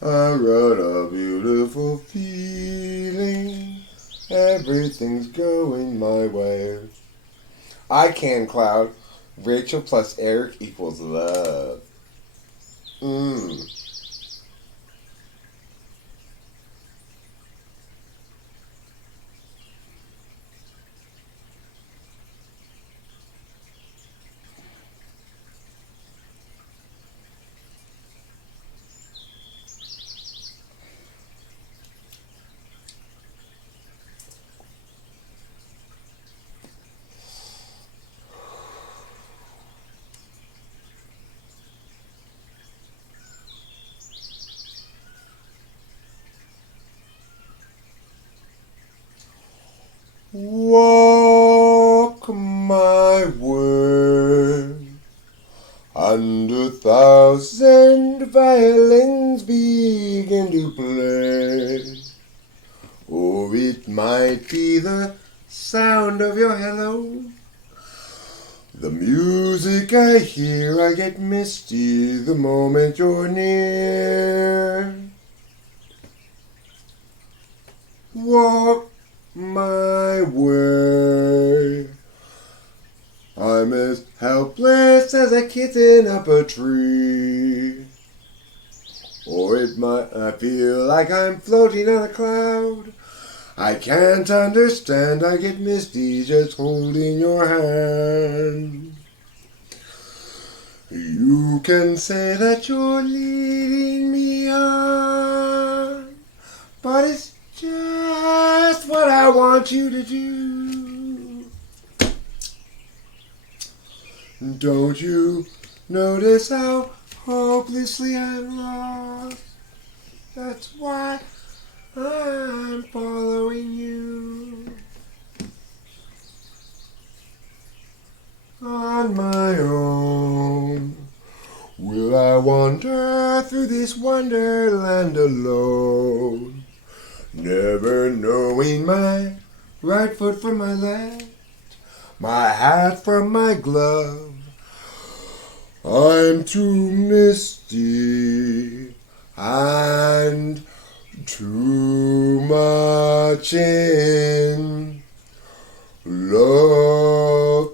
I got a beautiful feeling. Everything's going my way. I can, Cloud. Rachel plus Eric equals love. Walk my way, and 1,000 violins begin to play. Oh, it might be the sound of your hello. The music I hear, I get misty the moment you're near. Walk my way. I'm as helpless as a kitten up a tree. Or I feel like I'm floating on a cloud. I can't understand, I get misty just holding your hand. You can say that you're leading me on, but it's just what I want you to do. Don't you notice how hopelessly I'm lost? That's why I'm following you. on my own. Will I wander through this wonderland alone? Never knowing my right foot from my left, my hat from my glove. I'm too misty and too much in love.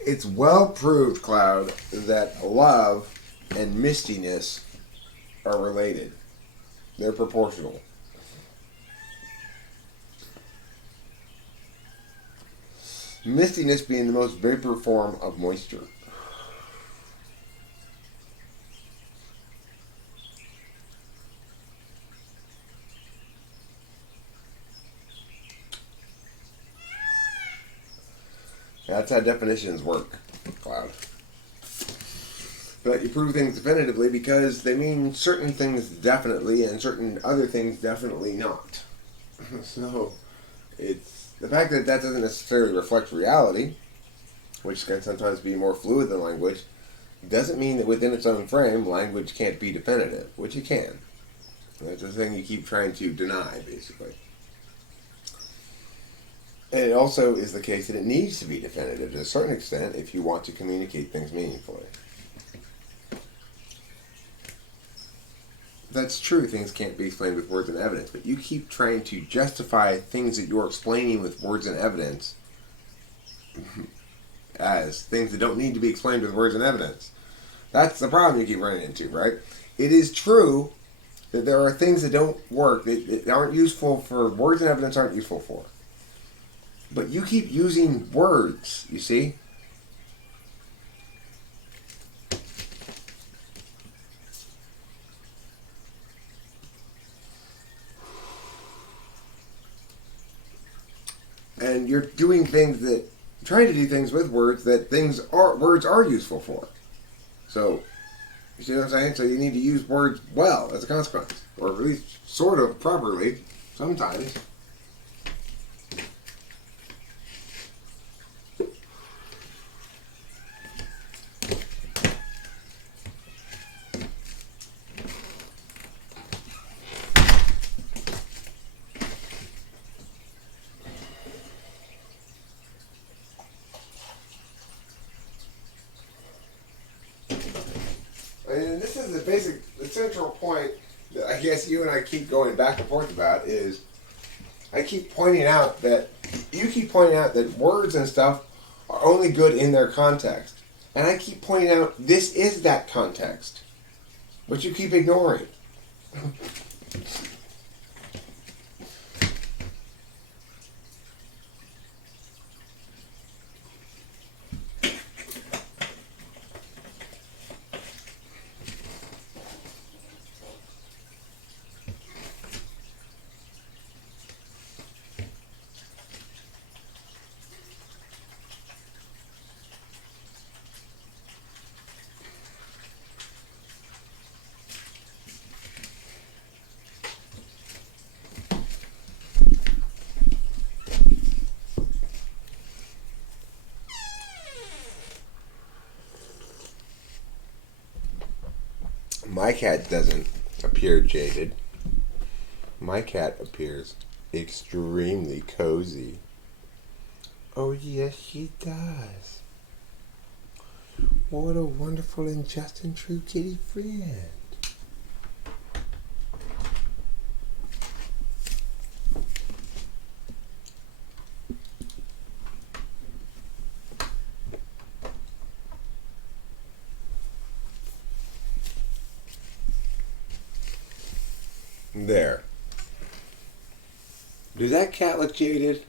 It's well proved, Cloud, that love and mistiness are related. They're proportional. Mistiness being the most vapor form of moisture. That's how definitions work, Cloud. But you prove things definitively because they mean certain things definitely and certain other things definitely not. So, it's the fact that that doesn't necessarily reflect reality, which can sometimes be more fluid than language, doesn't mean that within its own frame, language can't be definitive, which it can. That's the thing you keep trying to deny, basically. And it also is the case that it needs to be definitive to a certain extent if you want to communicate things meaningfully. That's true, things can't be explained with words and evidence, but you keep trying to justify things that you're explaining with words and evidence as things that don't need to be explained with words and evidence. That's the problem you keep running into, right? It is true that there are things that don't work, that aren't useful for, words and evidence aren't useful for. But you keep using words, you see? And you're doing things that, trying to do things with words that words are useful for. So, you see what I'm saying? So you need to use words well as a consequence. Or at least sort of properly, sometimes. And this is the central point that I guess you and I keep going back and forth about is you keep pointing out that words and stuff are only good in their context. And I keep pointing out this is that context, but you keep ignoring. My cat doesn't appear jaded. My cat appears extremely cozy. Oh, yes, she does. What a wonderful and just and true kitty friend. There. Does that cat look jaded?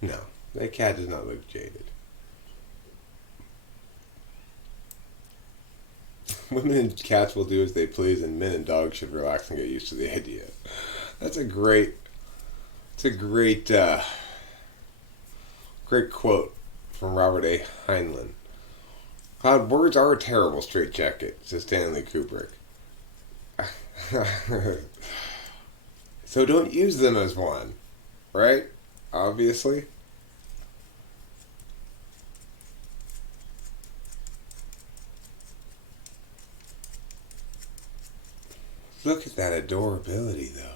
No, that cat does not look jaded. Women and cats will do as they please, and men and dogs should relax and get used to the idea. That's a great great quote from Robert A. Heinlein. Cloud, words are a terrible straitjacket, says Stanley Kubrick. So don't use them as one, right? Obviously. Look at that adorability, though.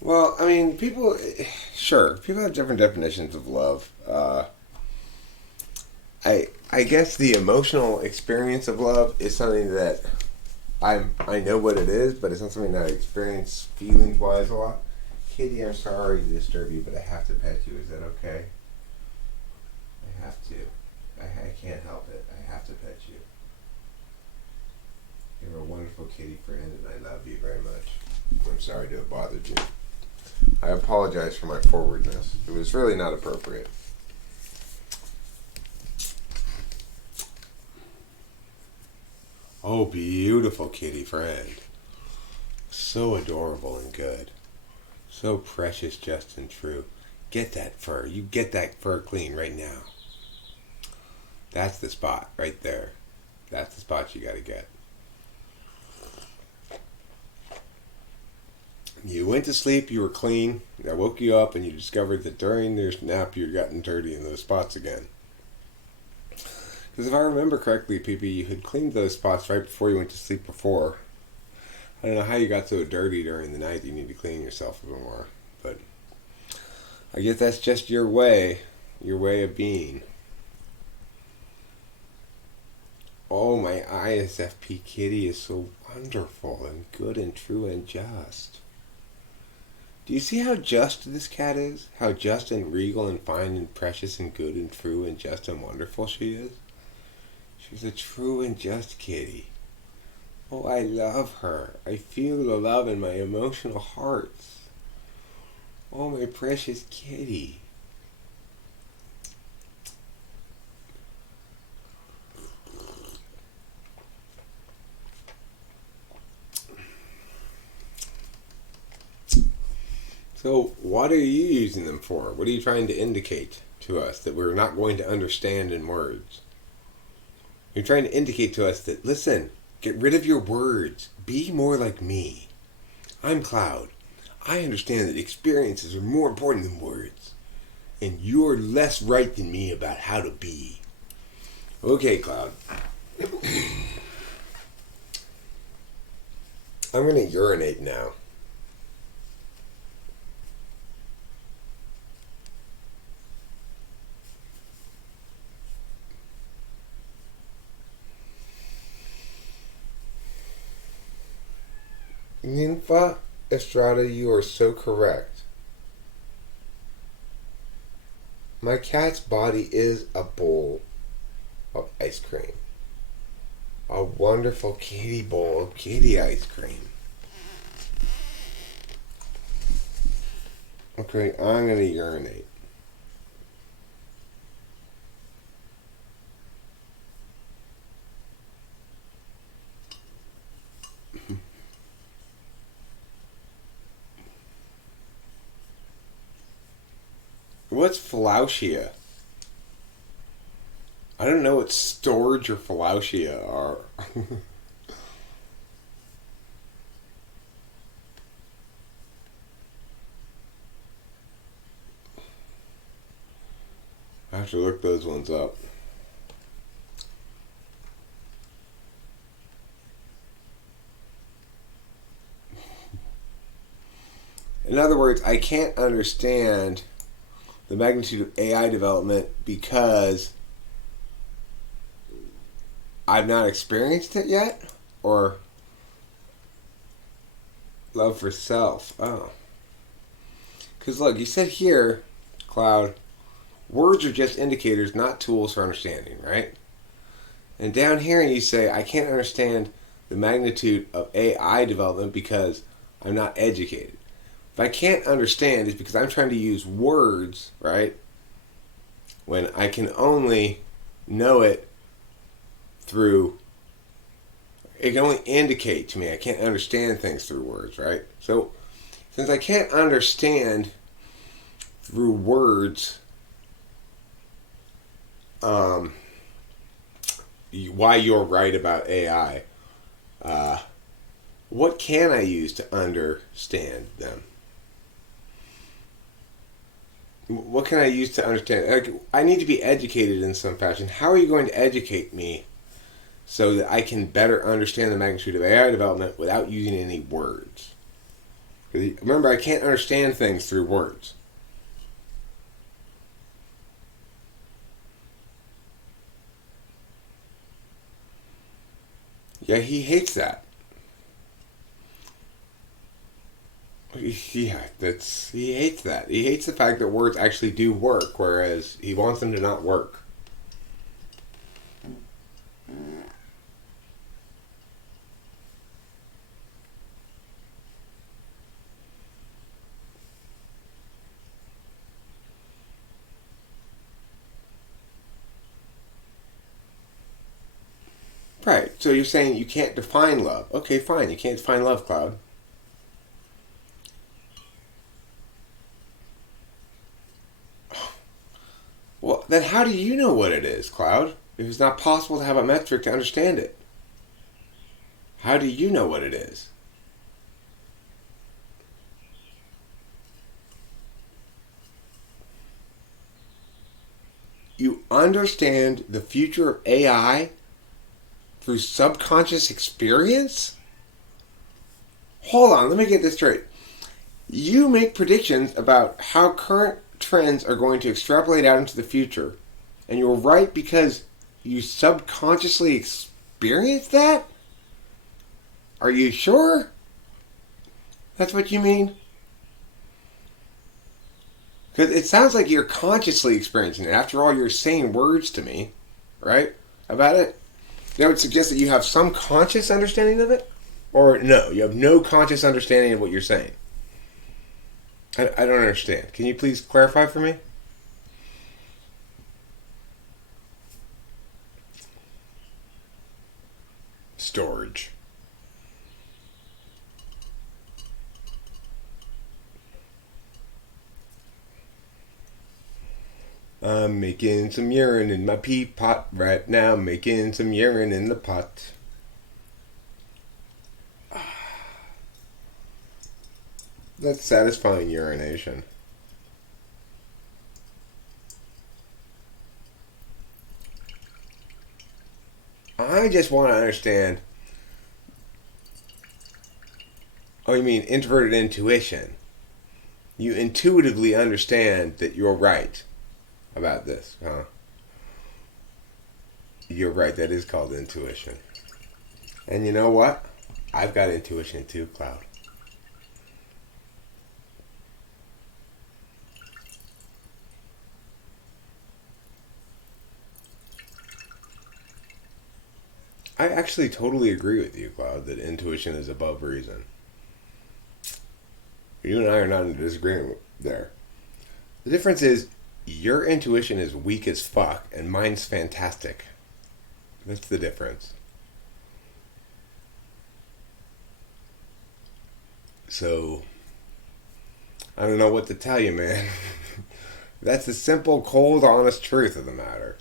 Well, I mean, people have different definitions of love. I guess the emotional experience of love is something that I know what it is, but it's not something that I experience feelings wise a lot. Kitty, I'm sorry to disturb you, but I have to pet you. Is that okay? I have to. I can't help it. I have to pet you. You're a wonderful kitty friend, and I love you very much. I'm sorry to have bothered you. I apologize for my forwardness. It was really not appropriate. Oh, beautiful kitty friend. So adorable and good. So precious, just and true. Get that fur. You get that fur clean right now. That's the spot right there. That's the spot you gotta get. You went to sleep, you were clean. I woke you up and you discovered that during your nap you'd gotten dirty in those spots again. Because if I remember correctly, PP, you had cleaned those spots right before you went to sleep before. I don't know how you got so dirty during the night. You need to clean yourself a little more. But I guess that's just your way of being. Oh, my ISFP kitty is so wonderful and good and true and just. Do you see how just this cat is? How just and regal and fine and precious and good and true and just and wonderful she is? She's a true and just kitty. Oh, I love her. I feel the love in my emotional hearts. Oh, my precious kitty. So, what are you using them for? What are you trying to indicate to us that we're not going to understand in words? You're trying to indicate to us that, listen, get rid of your words. Be more like me. I'm Cloud. I understand that experiences are more important than words. And you're less right than me about how to be. Okay, Cloud. I'm going to urinate now. Ninfa Estrada, you are so correct. My cat's body is a bowl of ice cream. A wonderful kitty bowl of kitty ice cream. Okay, I'm going to urinate. What's philautia? I don't know what storage or philautia are. I have to look those ones up. In other words, I can't understand the magnitude of AI development because I've not experienced it yet? Or love for self? Oh. Because look, you said here, Cloud, words are just indicators, not tools for understanding, right? And down here you say, I can't understand the magnitude of AI development because I'm not educated. If I can't understand, it's because I'm trying to use words, right? When I can only know it through. It can only indicate to me. I can't understand things through words, right? So, since I can't understand through words why you're right about AI, what can I use to understand them? What can I use to understand? Like, I need to be educated in some fashion. How are you going to educate me so that I can better understand the magnitude of AI development without using any words? Remember, I can't understand things through words. Yeah, he hates that. Yeah, he hates that. He hates the fact that words actually do work, whereas he wants them to not work. Right. So you're saying you can't define love. Okay, fine. You can't define love, Cloud. Well, then how do you know what it is, Cloud? If it's not possible to have a metric to understand it, how do you know what it is? You understand the future of AI through subconscious experience? Hold on, let me get this straight. You make predictions about how current trends are going to extrapolate out into the future, and you're right because you subconsciously experienced that? Are you sure? That's what you mean? Because it sounds like you're consciously experiencing it. After all, you're saying words to me, right? About it. That would suggest that you have some conscious understanding of it? Or no, you have no conscious understanding of what you're saying. I don't understand. Can you please clarify for me? Storage. I'm making some urine in my pee pot right now. Making some urine in the pot. That's satisfying urination. I just want to understand. Oh, you mean introverted intuition? You intuitively understand that you're right about this, huh? You're right, that is called intuition. And you know what? I've got intuition too, Cloud. I actually totally agree with you, Cloud, that intuition is above reason. You and I are not in disagreement there. The difference is your intuition is weak as fuck and mine's fantastic. That's the difference. So, I don't know what to tell you, man. That's the simple, cold, honest truth of the matter.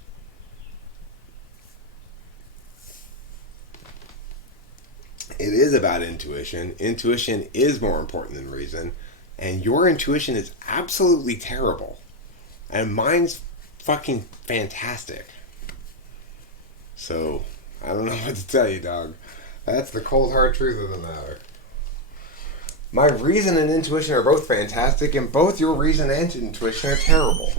It is about intuition. Intuition is more important than reason. And your intuition is absolutely terrible. And mine's fucking fantastic. So, I don't know what to tell you, dog. That's the cold hard truth of the matter. My reason and intuition are both fantastic, and both your reason and intuition are terrible.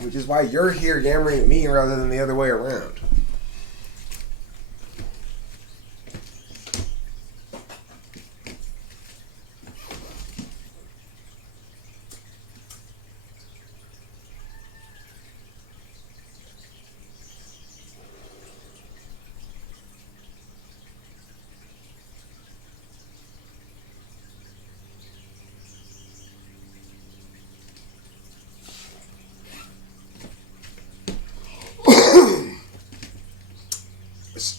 Which is why you're here yammering at me rather than the other way around.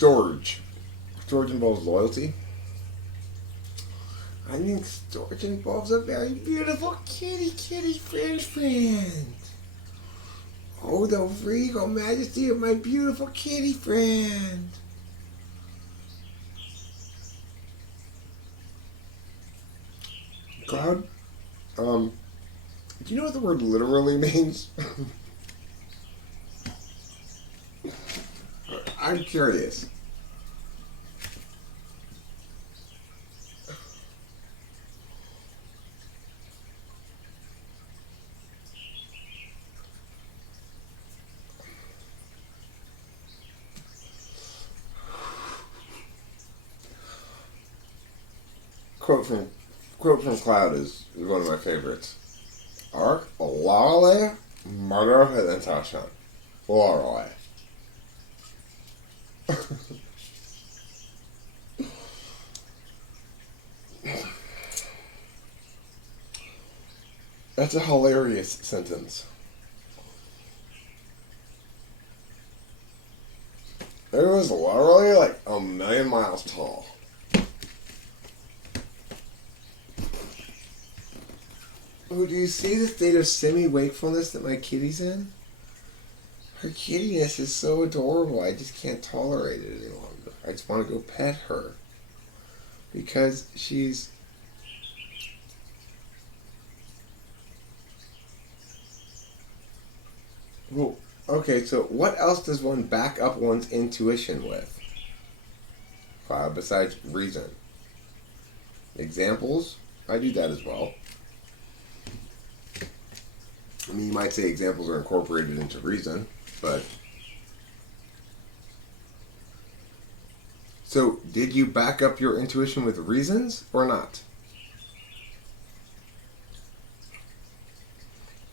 storage. Storage involves loyalty. I think storage involves a very beautiful kitty friend. Oh, the regal majesty of my beautiful kitty friend. Cloud, do you know what the word literally means? I'm curious. Quote from Cloud is one of my favorites. Ark Lale Murder and Tashan. Lale. That's a hilarious sentence. It was literally like a million miles tall. Oh, do you see the state of semi-wakefulness that my kitty's in? Her kittiness is so adorable, I just can't tolerate it any longer. I just want to go pet her. Because she's... Well, okay, so what else does one back up one's intuition with? Besides reason. Examples? I do that as well. I mean, you might say examples are incorporated into reason, but... So, did you back up your intuition with reasons or not?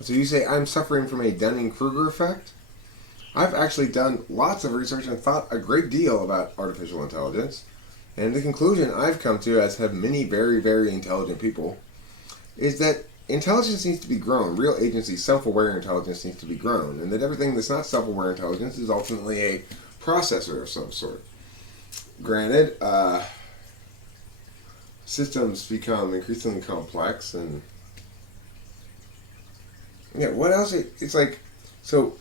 So you say, I'm suffering from a Dunning-Kruger effect? I've actually done lots of research and thought a great deal about artificial intelligence. And the conclusion I've come to, as have many very, very intelligent people, is that intelligence needs to be grown. Real agency, self-aware intelligence needs to be grown. And that everything that's not self-aware intelligence is ultimately a processor of some sort. Granted, systems become increasingly complex and... Yeah, what else? It's like... So,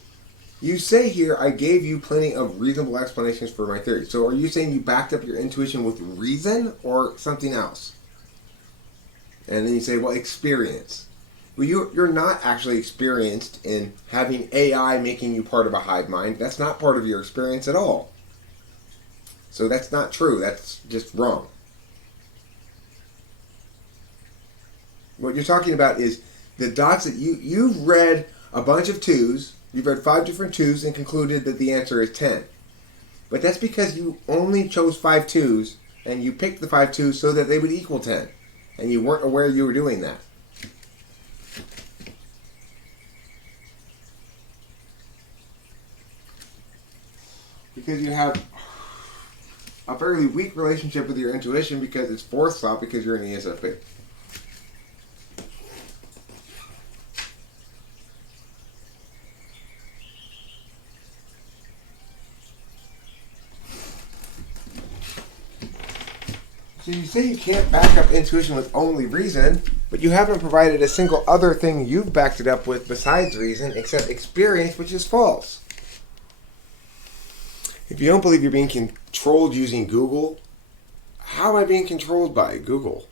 you say here, I gave you plenty of reasonable explanations for my theory. So are you saying you backed up your intuition with reason or something else? And then you say, well, experience. Well, you're not actually experienced in having AI making you part of a hive mind. That's not part of your experience at all. So that's not true. That's just wrong. What you're talking about is the dots that you've read a bunch of twos. You've read 5 different twos and concluded that the answer is 10. But that's because you only chose 5 twos and you picked the 5 twos so that they would equal 10. And you weren't aware you were doing that. Because you have a fairly weak relationship with your intuition because it's forethought because you're an ESFP. So you say you can't back up intuition with only reason, but you haven't provided a single other thing you've backed it up with besides reason, except experience, which is false. If you don't believe you're being controlled using Google, how am I being controlled by Google?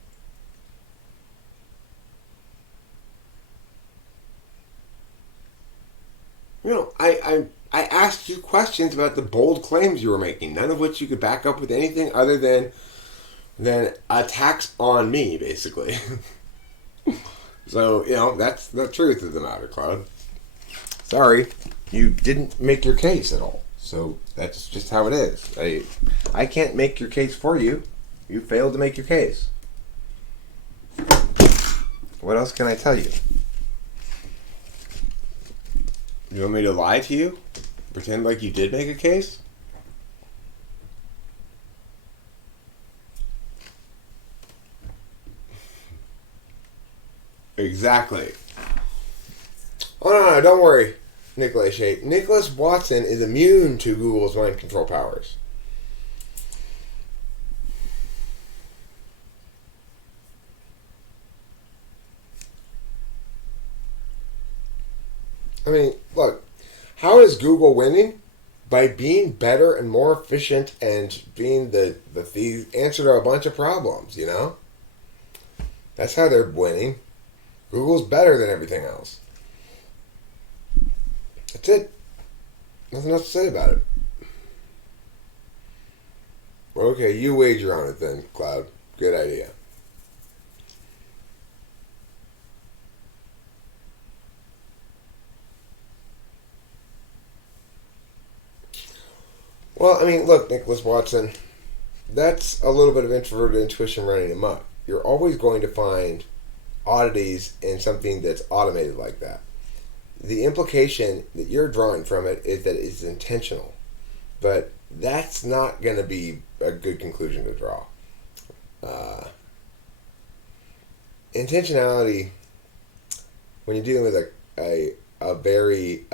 You know, I asked you questions about the bold claims you were making, none of which you could back up with anything other than attacks on me, basically. So, you know, that's the truth of the matter, Cloud. Sorry, you didn't make your case at all. So that's just how it is. I can't make your case for you. You failed to make your case. What else can I tell you? You want me to lie to you? Pretend like you did make a case? Exactly. Oh, no, don't worry, Nicholas Shea. Nicholas Watson is immune to Google's mind control powers. mean, look, how is Google winning? By being better and more efficient and being the answer to a bunch of problems, you know? That's how they're winning. Google's better than everything else. That's it. Nothing else to say about it. Okay, you wager on it then, Cloud. Good idea. Well, I mean, look, Nicholas Watson, that's a little bit of introverted intuition running amok. You're always going to find oddities in something that's automated like that. The implication that you're drawing from it is that it's intentional, but that's not going to be a good conclusion to draw. Uh, Intentionality, when you're dealing with a very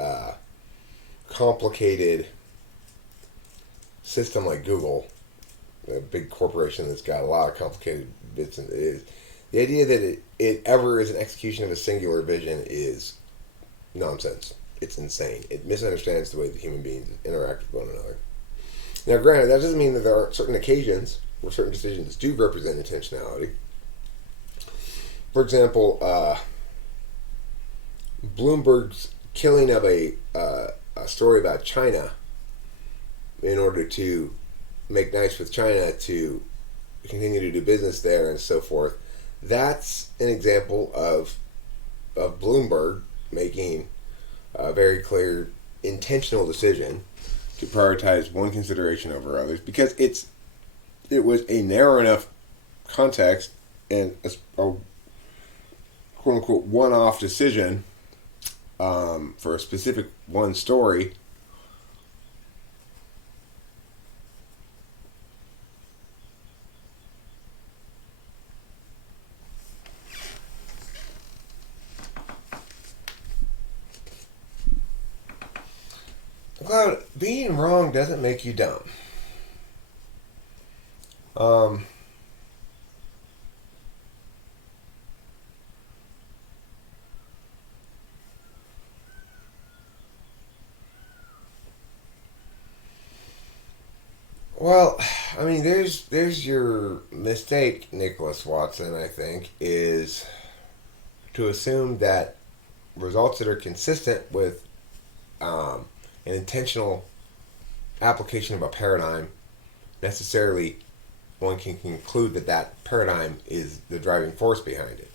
complicated system like Google, a big corporation that's got a lot of complicated bits and is the idea that it ever is an execution of a singular vision is nonsense. It's insane. It misunderstands the way that human beings interact with one another. Now, granted, that doesn't mean that there aren't certain occasions where certain decisions do represent intentionality. For example, Bloomberg's killing of a story about China in order to make nice with China to continue to do business there and so forth. That's an example of Bloomberg making a very clear intentional decision to prioritize one consideration over others because it was a narrow enough context and a quote unquote one-off decision for a specific one story. Cloud, being wrong doesn't make you dumb. Um, well, I mean, there's your mistake, Nicholas Watson. I think is to assume that results that are consistent with an intentional application of a paradigm necessarily one can conclude that that paradigm is the driving force behind it.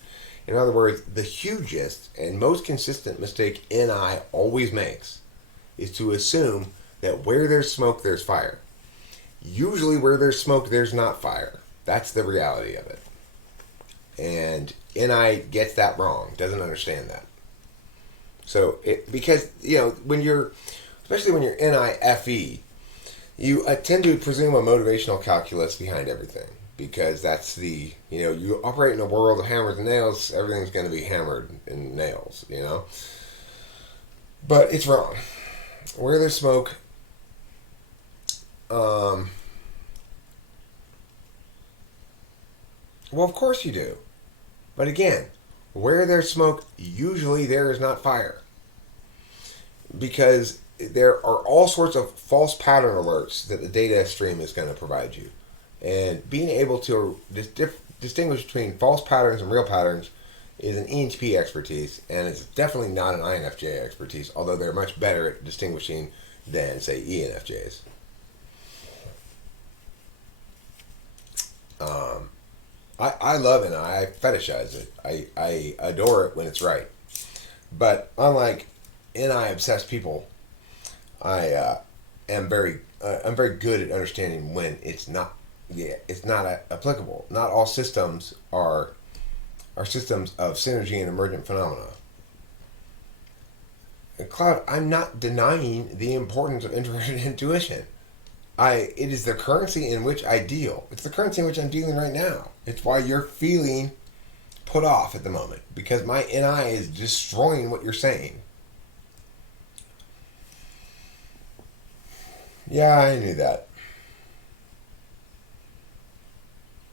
In other words, the hugest and most consistent mistake NI always makes is to assume that where there's smoke, there's fire. Usually, where there's smoke, there's not fire. That's the reality of it. And NI gets that wrong, doesn't understand that. So, because, especially when you're NIFE, you tend to presume a motivational calculus behind everything. Because that's you operate in a world of hammers and nails, everything's going to be hammered and nails. But it's wrong. Where there's smoke, well, of course you do. But again, where there's smoke, usually there is not fire. Because there are all sorts of false pattern alerts that the data stream is going to provide you. And being able to distinguish between false patterns and real patterns is an ENTP expertise, and it's definitely not an INFJ expertise, although they're much better at distinguishing than, say, ENFJs. I love it. I fetishize it. I adore it when it's right. But unlike NI obsessed people, I'm very good at understanding when it's not. Yeah, it's not applicable. Not all systems are systems of synergy and emergent phenomena. And Cloud, I'm not denying the importance of introverted intuition. It is the currency in which I deal. It's the currency in which I'm dealing right now. It's why you're feeling put off at the moment, because my NI is destroying what you're saying. Yeah, I knew that.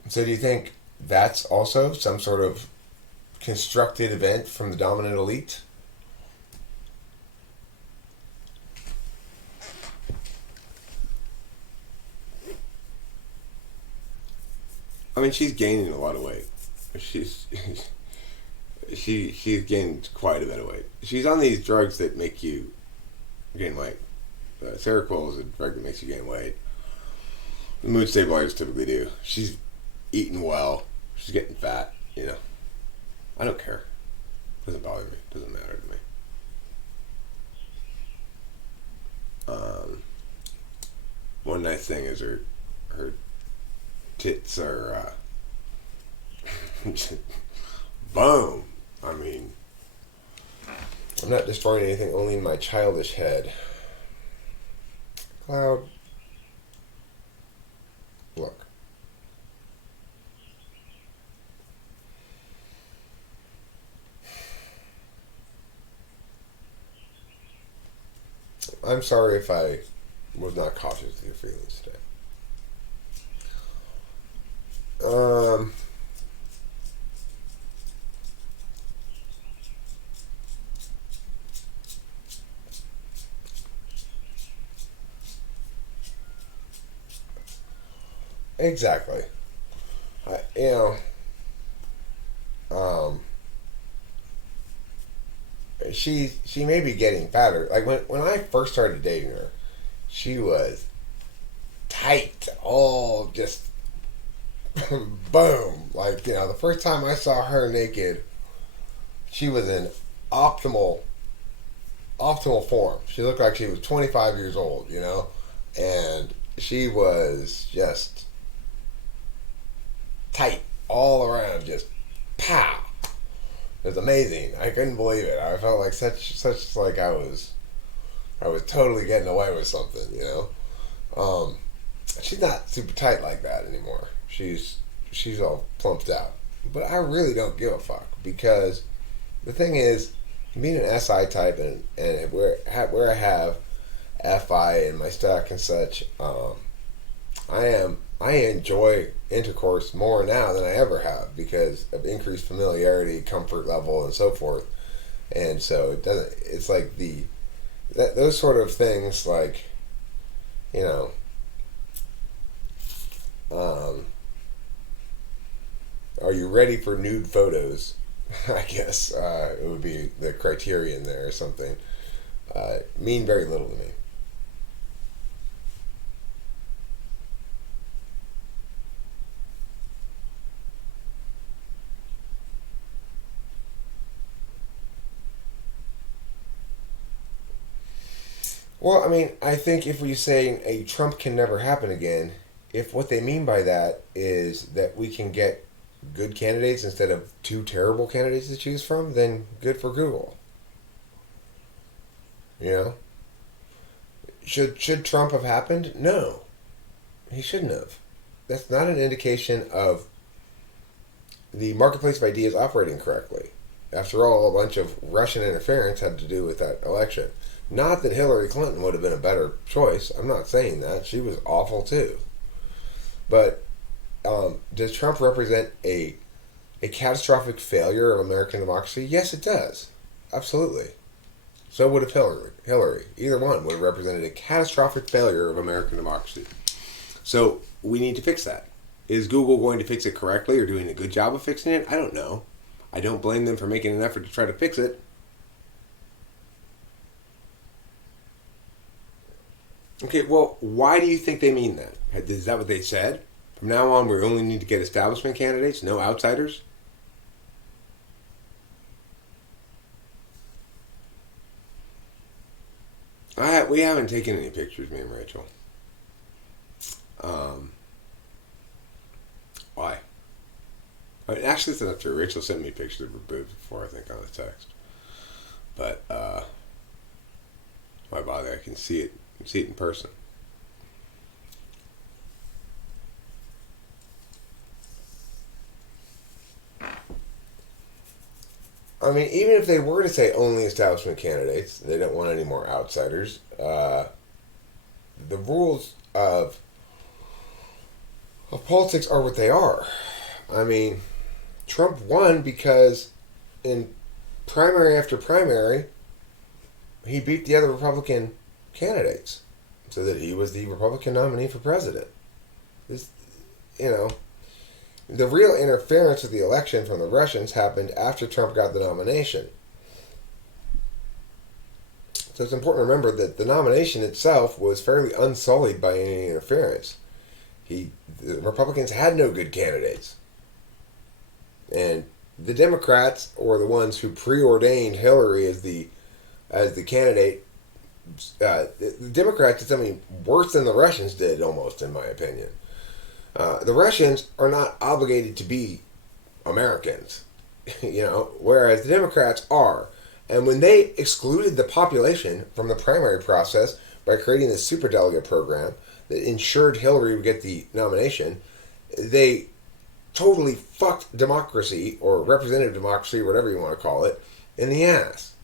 So do you think that's also some sort of constructed event from the dominant elite? mean, she's gaining a lot of weight. She's she's gained quite a bit of weight. She's on these drugs that make you gain weight. Seroquel is a drug that makes you gain weight. The mood stabilizers typically do. She's eating well. She's getting fat. You know, I don't care. Doesn't bother me. Doesn't matter to me. One nice thing is her tits are boom. I mean, I'm not destroying anything, only in my childish head. Cloud, look. I'm sorry if I was not cautious with your feelings today. Exactly. You know, she may be getting fatter. Like when I first started dating her, she was tight, all just boom. Like, you know, the first time I saw her naked, she was in optimal form. She looked like she was 25 years old, you know, and she was just tight all around, just pow. It was amazing. I couldn't believe it. I felt like such like I was totally getting away with something, you know. She's not super tight like that anymore. She's all plumped out. But I really don't give a fuck, because the thing is, being an SI type and where I have FI in my stack and such, I enjoy intercourse more now than I ever have because of increased familiarity, comfort level, and so forth. And so it's like those sort of things, like, you know, are you ready for nude photos? I guess it would be the criterion there or something. Mean very little to me. Well, I mean, I think if we say a Trump can never happen again, if what they mean by that is that we can get good candidates instead of two terrible candidates to choose from, then good for Google. You know, should Trump have happened? No, he shouldn't have. That's not an indication of the marketplace of ideas operating correctly. After all, a bunch of Russian interference had to do with that election. Not that Hillary Clinton would have been a better choice. I'm not saying that. She was awful too. But does Trump represent a catastrophic failure of American democracy? Yes, it does. Absolutely. So would have Hillary. Either one would have represented a catastrophic failure of American democracy. So we need to fix that. Is Google going to fix it correctly or doing a good job of fixing it? I don't know. I don't blame them for making an effort to try to fix it. Okay, well, why do you think they mean that? Is that what they said? From now on, we only need to get establishment candidates, no outsiders? We haven't taken any pictures, me and Rachel. Um, why? I mean, actually, it's not true. Rachel sent me pictures of her boobs before, I think, on a text. But, why bother? I can see it. I can see it in person. I mean, even if they were to say only establishment candidates, they don't want any more outsiders. The rules of politics are what they are. I mean, Trump won because in primary after primary, he beat the other Republican candidates, so that he was the Republican nominee for president. This, you know, The real interference with the election from the Russians happened after Trump got the nomination. So it's important to remember that the nomination itself was fairly unsullied by any interference. The Republicans had no good candidates. And the Democrats, or the ones who preordained Hillary as the candidate, the Democrats did something worse than the Russians did, almost, in my opinion. The Russians are not obligated to be Americans, whereas the Democrats are. And when they excluded the population from the primary process by creating the superdelegate program that ensured Hillary would get the nomination, they totally fucked democracy, or representative democracy, whatever you want to call it, in the ass.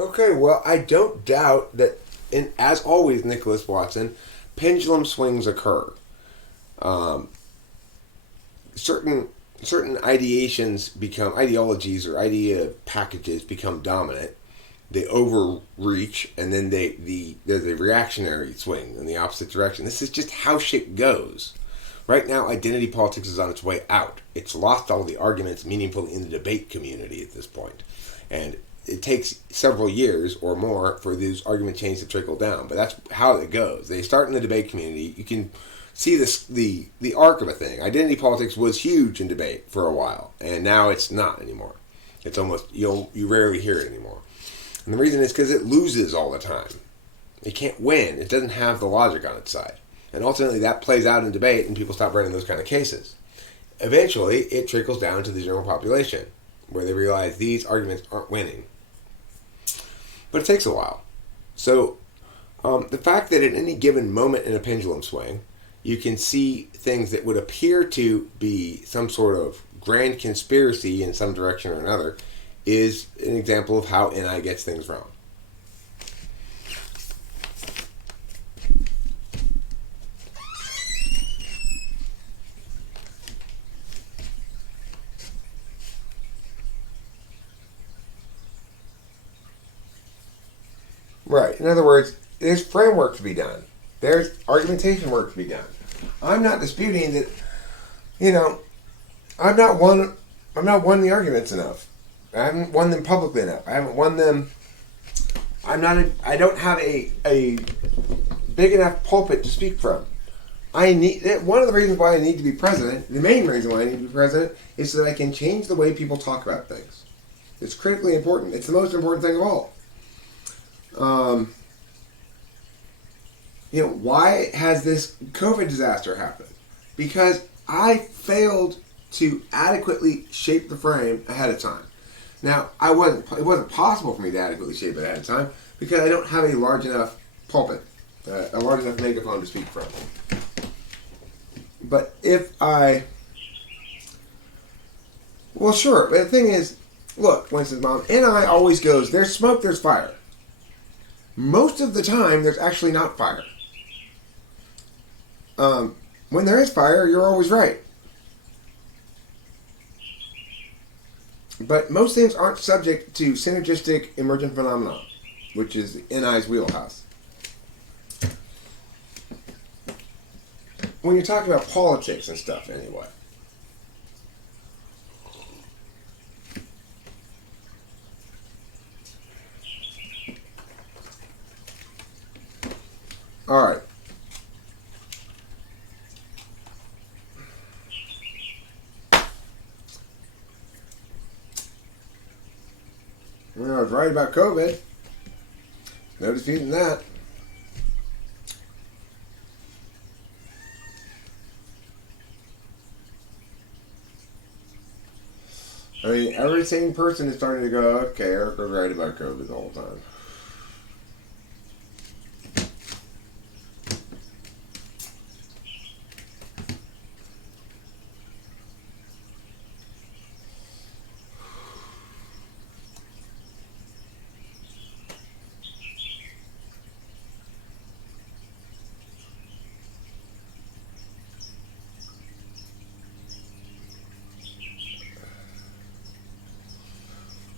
Okay, well, I don't doubt that, as always, Nicholas Watson, pendulum swings occur. Um, certain ideologies or idea packages become dominant. They overreach, and then there's a reactionary swing in the opposite direction. This is just how shit goes. Right now, identity politics is on its way out. It's lost all of the arguments meaningfully in the debate community at this point. And it takes several years or more for these argument chains to trickle down. But that's how it goes. They start in the debate community. You can see the arc of a thing. Identity politics was huge in debate for a while, and now it's not anymore. It's almost, you rarely hear it anymore. And the reason is because it loses all the time. It can't win. It doesn't have the logic on its side. And ultimately that plays out in debate, and people stop running those kind of cases. Eventually, it trickles down to the general population, where they realize these arguments aren't winning. But it takes a while. So the fact that at any given moment in a pendulum swing, you can see things that would appear to be some sort of grand conspiracy in some direction or another is an example of how NI gets things wrong. Right. In other words, there's framework to be done. There's argumentation work to be done. I'm not disputing that, I've not won the arguments enough. I haven't won them publicly enough. I haven't won them. I don't have a big enough pulpit to speak from. One of the reasons why I need to be president, the main reason why I need to be president, is so that I can change the way people talk about things. It's critically important. It's the most important thing of all. Why has this COVID disaster happened? Because I failed to adequately shape the frame ahead of time. Now, it wasn't possible for me to adequately shape it ahead of time because I don't have a large enough pulpit, a large enough megaphone to speak from. But well, sure. But the thing is, look, Winston's mom, NI always goes, there's smoke, there's fire. Most of the time, there's actually not fire. When there is fire, you're always right. But most things aren't subject to synergistic emergent phenomena, which is NI's wheelhouse. When you're talking about politics and stuff, anyway. All right. Well, I was right about COVID. No disputing that. I mean, every sane person is starting to go, okay, Eric was right about COVID the whole time.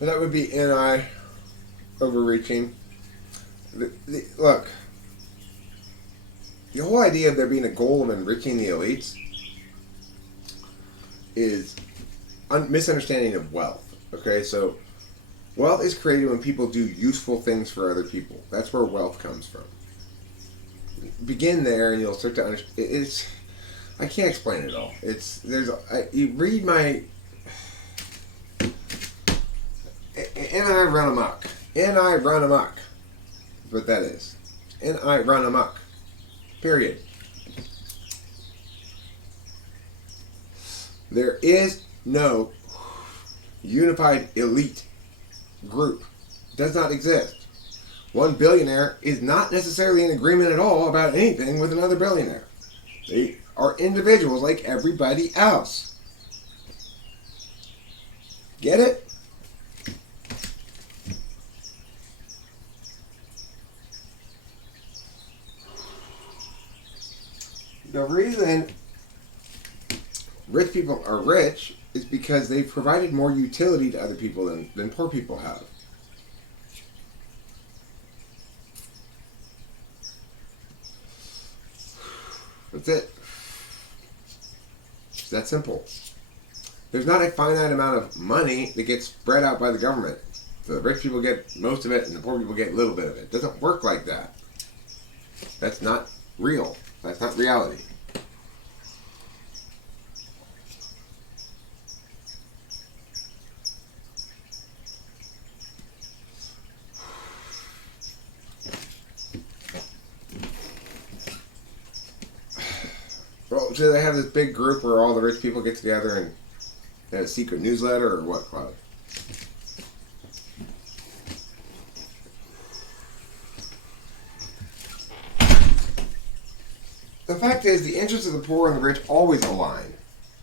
That would be NI overreaching. Look, the whole idea of there being a goal of enriching the elites is misunderstanding of wealth. Okay, so wealth is created when people do useful things for other people. That's where wealth comes from. Begin there, and you'll start to understand. It's I can't explain it all. You read my and I run amok. And I run amok. That's what that is. And I run amok. Period. There is no unified elite group. It does not exist. One billionaire is not necessarily in agreement at all about anything with another billionaire. They are individuals like everybody else. Get it? The reason rich people are rich is because they've provided more utility to other people than poor people have. That's it. It's that simple. There's not a finite amount of money that gets spread out by the government. So the rich people get most of it and the poor people get a little bit of it. It doesn't work like that. That's not real. That's not reality. Well, do they have this big group where all the rich people get together and they have a secret newsletter or what, Cloud? The fact is, the interests of the poor and the rich always align.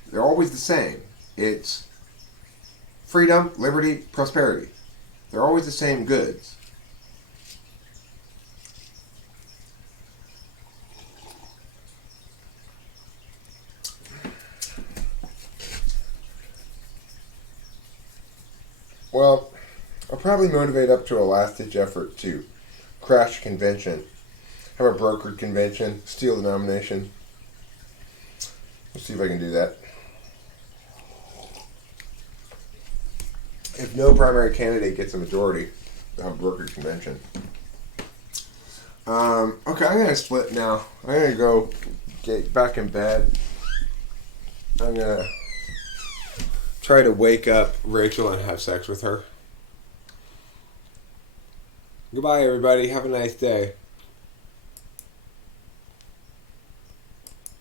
They're always the same. It's freedom, liberty, prosperity. They're always the same goods. Well, I'll probably motivate up to a last-ditch effort to crash a convention, have a brokered convention, steal the nomination. Let's see if I can do that. If no primary candidate gets a majority, I'll have a brokered convention. Okay, I'm going to split now. I'm going to go get back in bed. I'm going to try to wake up Rachel and have sex with her. Goodbye, everybody. Have a nice day.